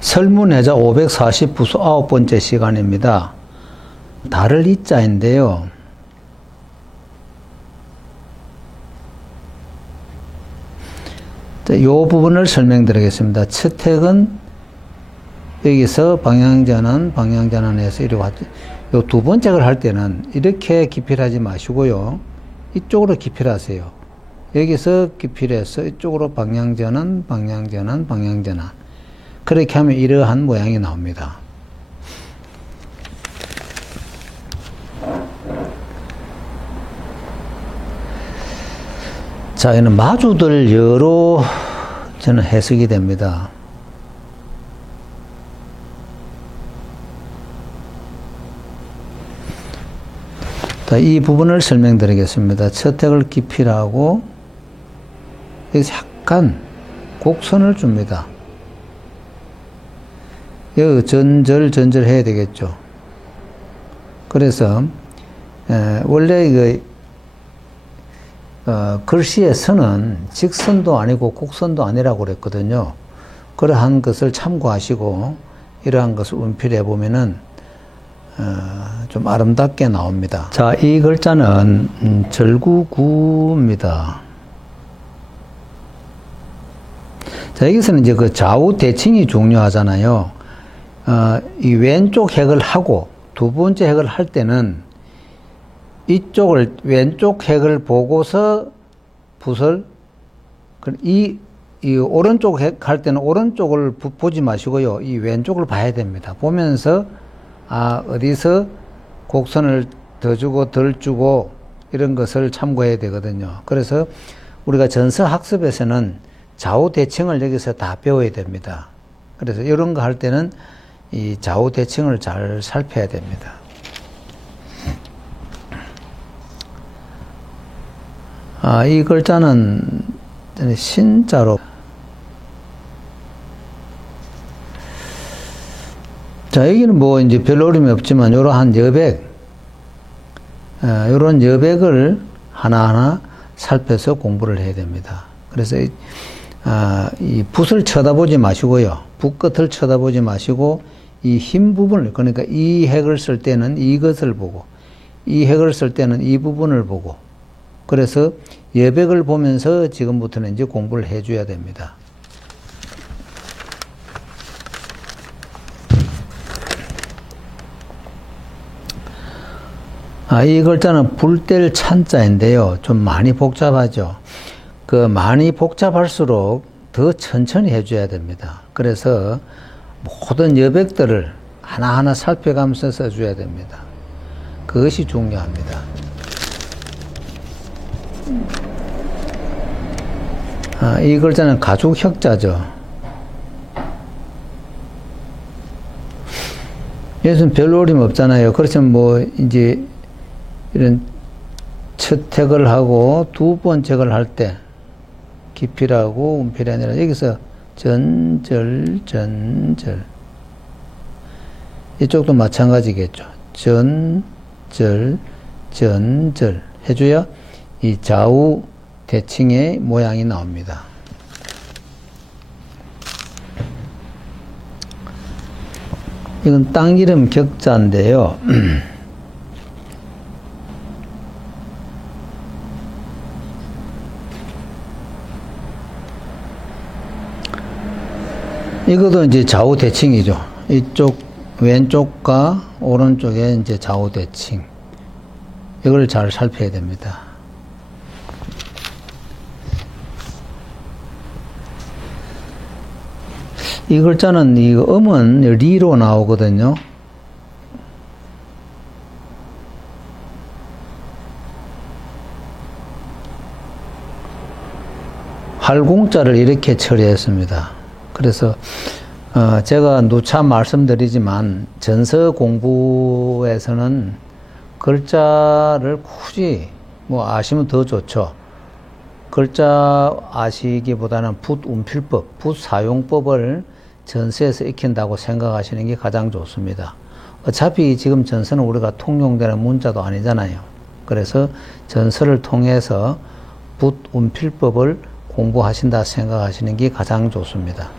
설문해자 549번째 시간입니다. 달을 이자인데요. 이 부분을 설명드리겠습니다. 첫 핵은 여기서 방향전환해서 이렇게 왔죠. 요 두 번째 걸 할 때는 이렇게 기피를 하지 마시고요. 이쪽으로 기피를 하세요. 여기서 기피를 해서 이쪽으로 방향전환. 그렇게 하면 이러한 모양이 나옵니다. 자, 이는 마주들 여로 저는 해석이 됩니다. 자, 이 부분을 설명드리겠습니다. 첫 핵을 기피를 하고 여기서 약간 곡선을 줍니다. 여기 전절 해야 되겠죠. 그래서 원래 이거 글씨에서는 직선도 아니고 곡선도 아니라고 그랬거든요. 그러한 것을 참고하시고 이러한 것을 운필해 보면은 좀 아름답게 나옵니다. 자, 이 글자는 절구구입니다. 자, 여기서는 이제 그 좌우 대칭이 중요하잖아요. 이 왼쪽 핵을 하고 두 번째 핵을 할 때는 이쪽을 왼쪽 핵을 보고서 붓을 이 오른쪽 핵 할 때는 오른쪽을 보지 마시고요. 이 왼쪽을 봐야 됩니다. 보면서 어디서 곡선을 더 주고 덜 주고 이런 것을 참고해야 되거든요. 그래서 우리가 전서 학습에서는 좌우 대칭을 여기서 다 배워야 됩니다. 그래서 이런 거 할 때는 이 좌우 대칭을 잘 살펴야 됩니다. 이 글자는 신자로. 자, 여기는 뭐 이제 별 어려움이 없지만 이러한 여백, 이런 여백을 하나하나 살펴서 공부를 해야 됩니다. 그래서 이 붓을 쳐다보지 마시고요. 붓 끝을 쳐다보지 마시고 이 흰 부분을, 그러니까 이 핵을 쓸 때는 이것을 보고 이 핵을 쓸 때는 이 부분을 보고 그래서 여백을 보면서 지금부터는 이제 공부를 해줘야 됩니다. 이 글자는 불 뗄 찬자인데요. 좀 많이 복잡하죠. 그 많이 복잡할수록 더 천천히 해줘야 됩니다. 그래서 모든 여백들을 하나하나 살펴가면서 써줘야 됩니다. 그것이 중요합니다. 이 글자는 가죽혁자죠. 여기서는 별 어려움 없잖아요. 그렇지만 뭐 이제 이런 첫 핵을 하고 두 번째 핵을 할 때 기필하고 운필이 아니라 여기서 전절 이쪽도 마찬가지겠죠. 전절 해줘야 이 좌우 대칭의 모양이 나옵니다. 이건 땅 이름 격자인데요. 이것도 이제 좌우 대칭이죠. 이쪽 왼쪽과 오른쪽에 이제 좌우 대칭. 이걸 잘 살펴야 됩니다. 이 글자는 이 음은 리로 나오거든요. 활공자를 이렇게 처리했습니다. 그래서 제가 누차 말씀드리지만 전서 공부에서는 글자를 굳이 뭐 아시면 더 좋죠. 글자 아시기보다는 붓 운필법, 붓 사용법을 전서에서 익힌다고 생각하시는 게 가장 좋습니다. 어차피 지금 전서는 우리가 통용되는 문자도 아니잖아요. 그래서 전서를 통해서 붓 운필법을 공부하신다 생각하시는 게 가장 좋습니다.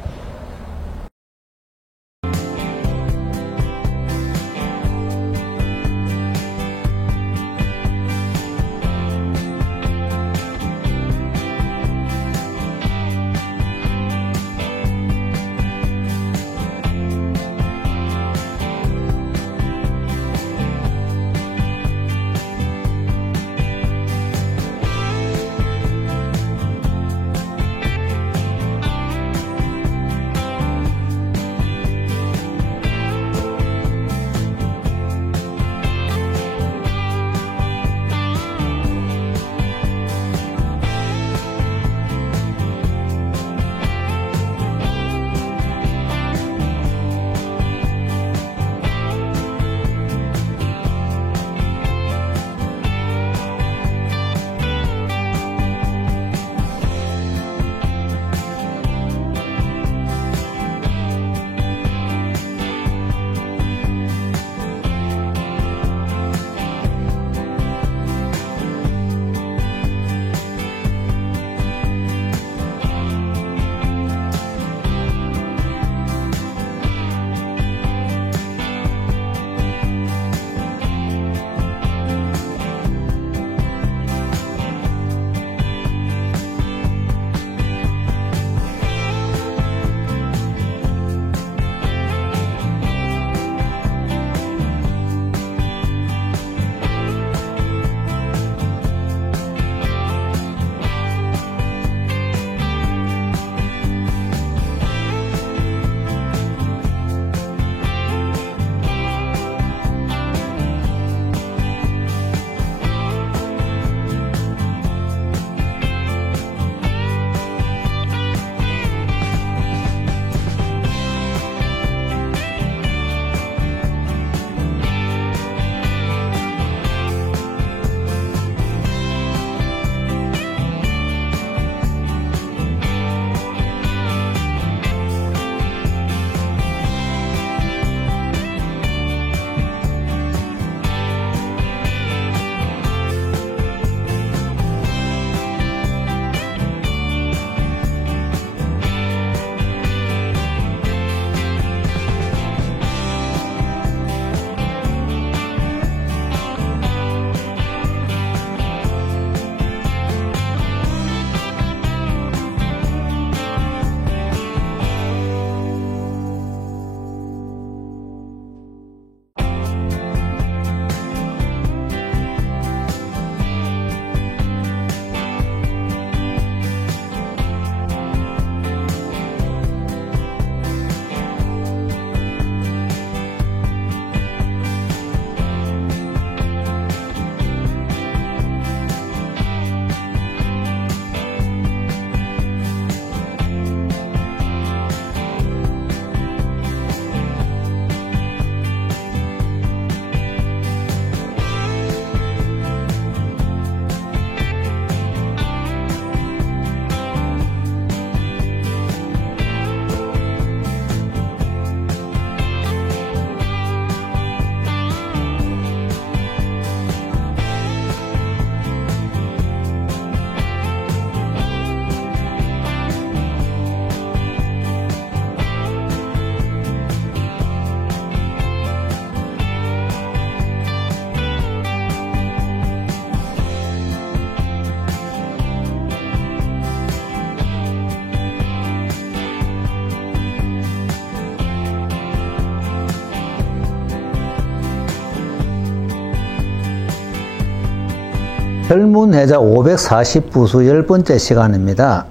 별문해자 540부수 10번째 시간입니다.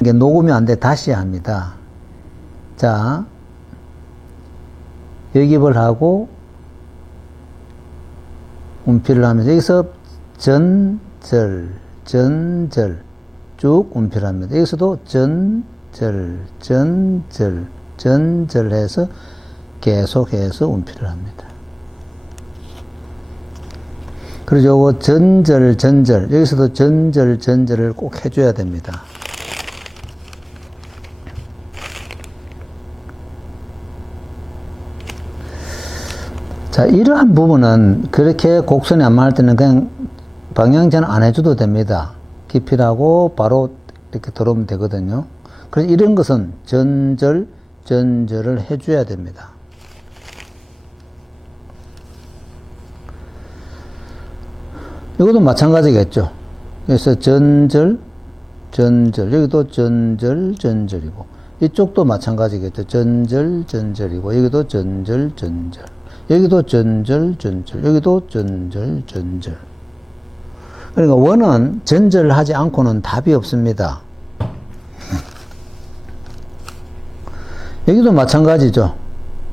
이게 녹음이 안 돼 다시 합니다. 자, 역입을 하고 운필을 하면서 여기서 전절 쭉 운필을 합니다. 여기서도 전절 해서 계속해서 운필을 합니다. 그리고 요거 전절 여기서도 전절을 꼭 해줘야 됩니다. 자, 이러한 부분은 그렇게 곡선이 안 맞을 때는 그냥 방향전 안 해줘도 됩니다. 기필하고 바로 이렇게 들어오면 되거든요. 그래서 이런 것은 전절을 해줘야 됩니다. 이것도 마찬가지겠죠. 그래서 전절, 여기도 전절이고, 이쪽도 마찬가지겠죠. 전절이고, 여기도 전절, 여기도 전절, 여기도 전절. 그러니까 원은 전절하지 않고는 답이 없습니다. 여기도 마찬가지죠.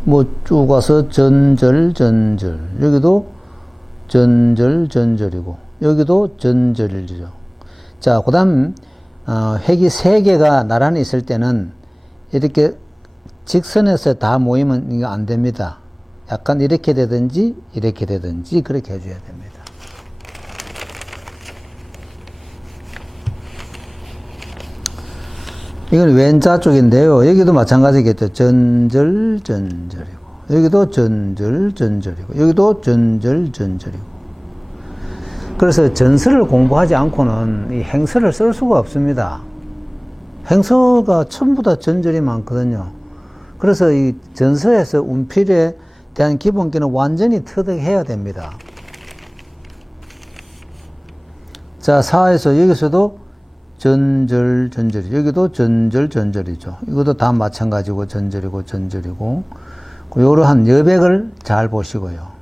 뭐 쭉 와서 전절. 여기도 전절이고, 여기도 전절이죠. 자, 그 다음, 획이 3개가 나란히 있을 때는 이렇게 직선에서 다 모이면 이거 안 됩니다. 약간 이렇게 되든지 그렇게 해줘야 됩니다. 이건 왼자 쪽인데요. 여기도 마찬가지겠죠. 전절이고, 여기도 전절이고, 여기도 전절이고. 그래서 전설을 공부하지 않고는 이 행서를 쓸 수가 없습니다. 행서가 전부 다 전절이 많거든요. 그래서 이 전서에서 운필에 대한 기본기는 완전히 터득해야 됩니다. 자, 4에서 여기서도 전절, 여기도 전절이죠. 이것도 다 마찬가지고, 전절이고. 요러한 여백을 잘 보시고요.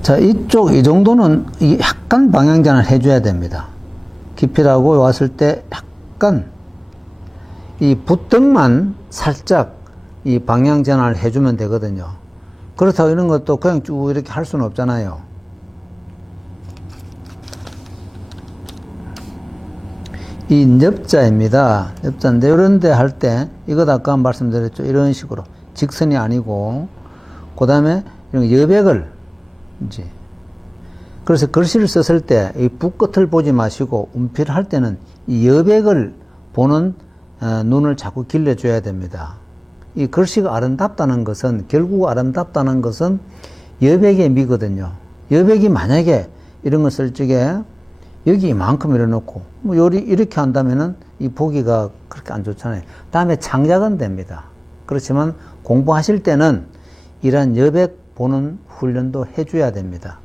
자, 이 정도는 약간 방향전을 해줘야 됩니다. 기필하고 왔을 때 약간 이 붓등만 살짝 이 방향전환을 해주면 되거든요. 그렇다고 이런 것도 그냥 쭉 이렇게 할 수는 없잖아요. 이 엽자입니다. 엽자인데 이런데 할 때 이것 아까 말씀드렸죠. 이런 식으로 직선이 아니고 그 다음에 이런 여백을 이제 그래서 글씨를 썼을 때 이 붓끝을 보지 마시고 운필을 할 때는 이 여백을 보는 눈을 자꾸 길러줘야 됩니다. 이 글씨가 아름답다는 것은 결국 아름답다는 것은 여백의 미거든요. 여백이 만약에 이런 거 쓸 적에 여기 이만큼 이래놓고 뭐 이렇게 한다면은 이 보기가 그렇게 안 좋잖아요. 다음에 창작은 됩니다. 그렇지만 공부하실 때는 이런 여백 보는 훈련도 해줘야 됩니다.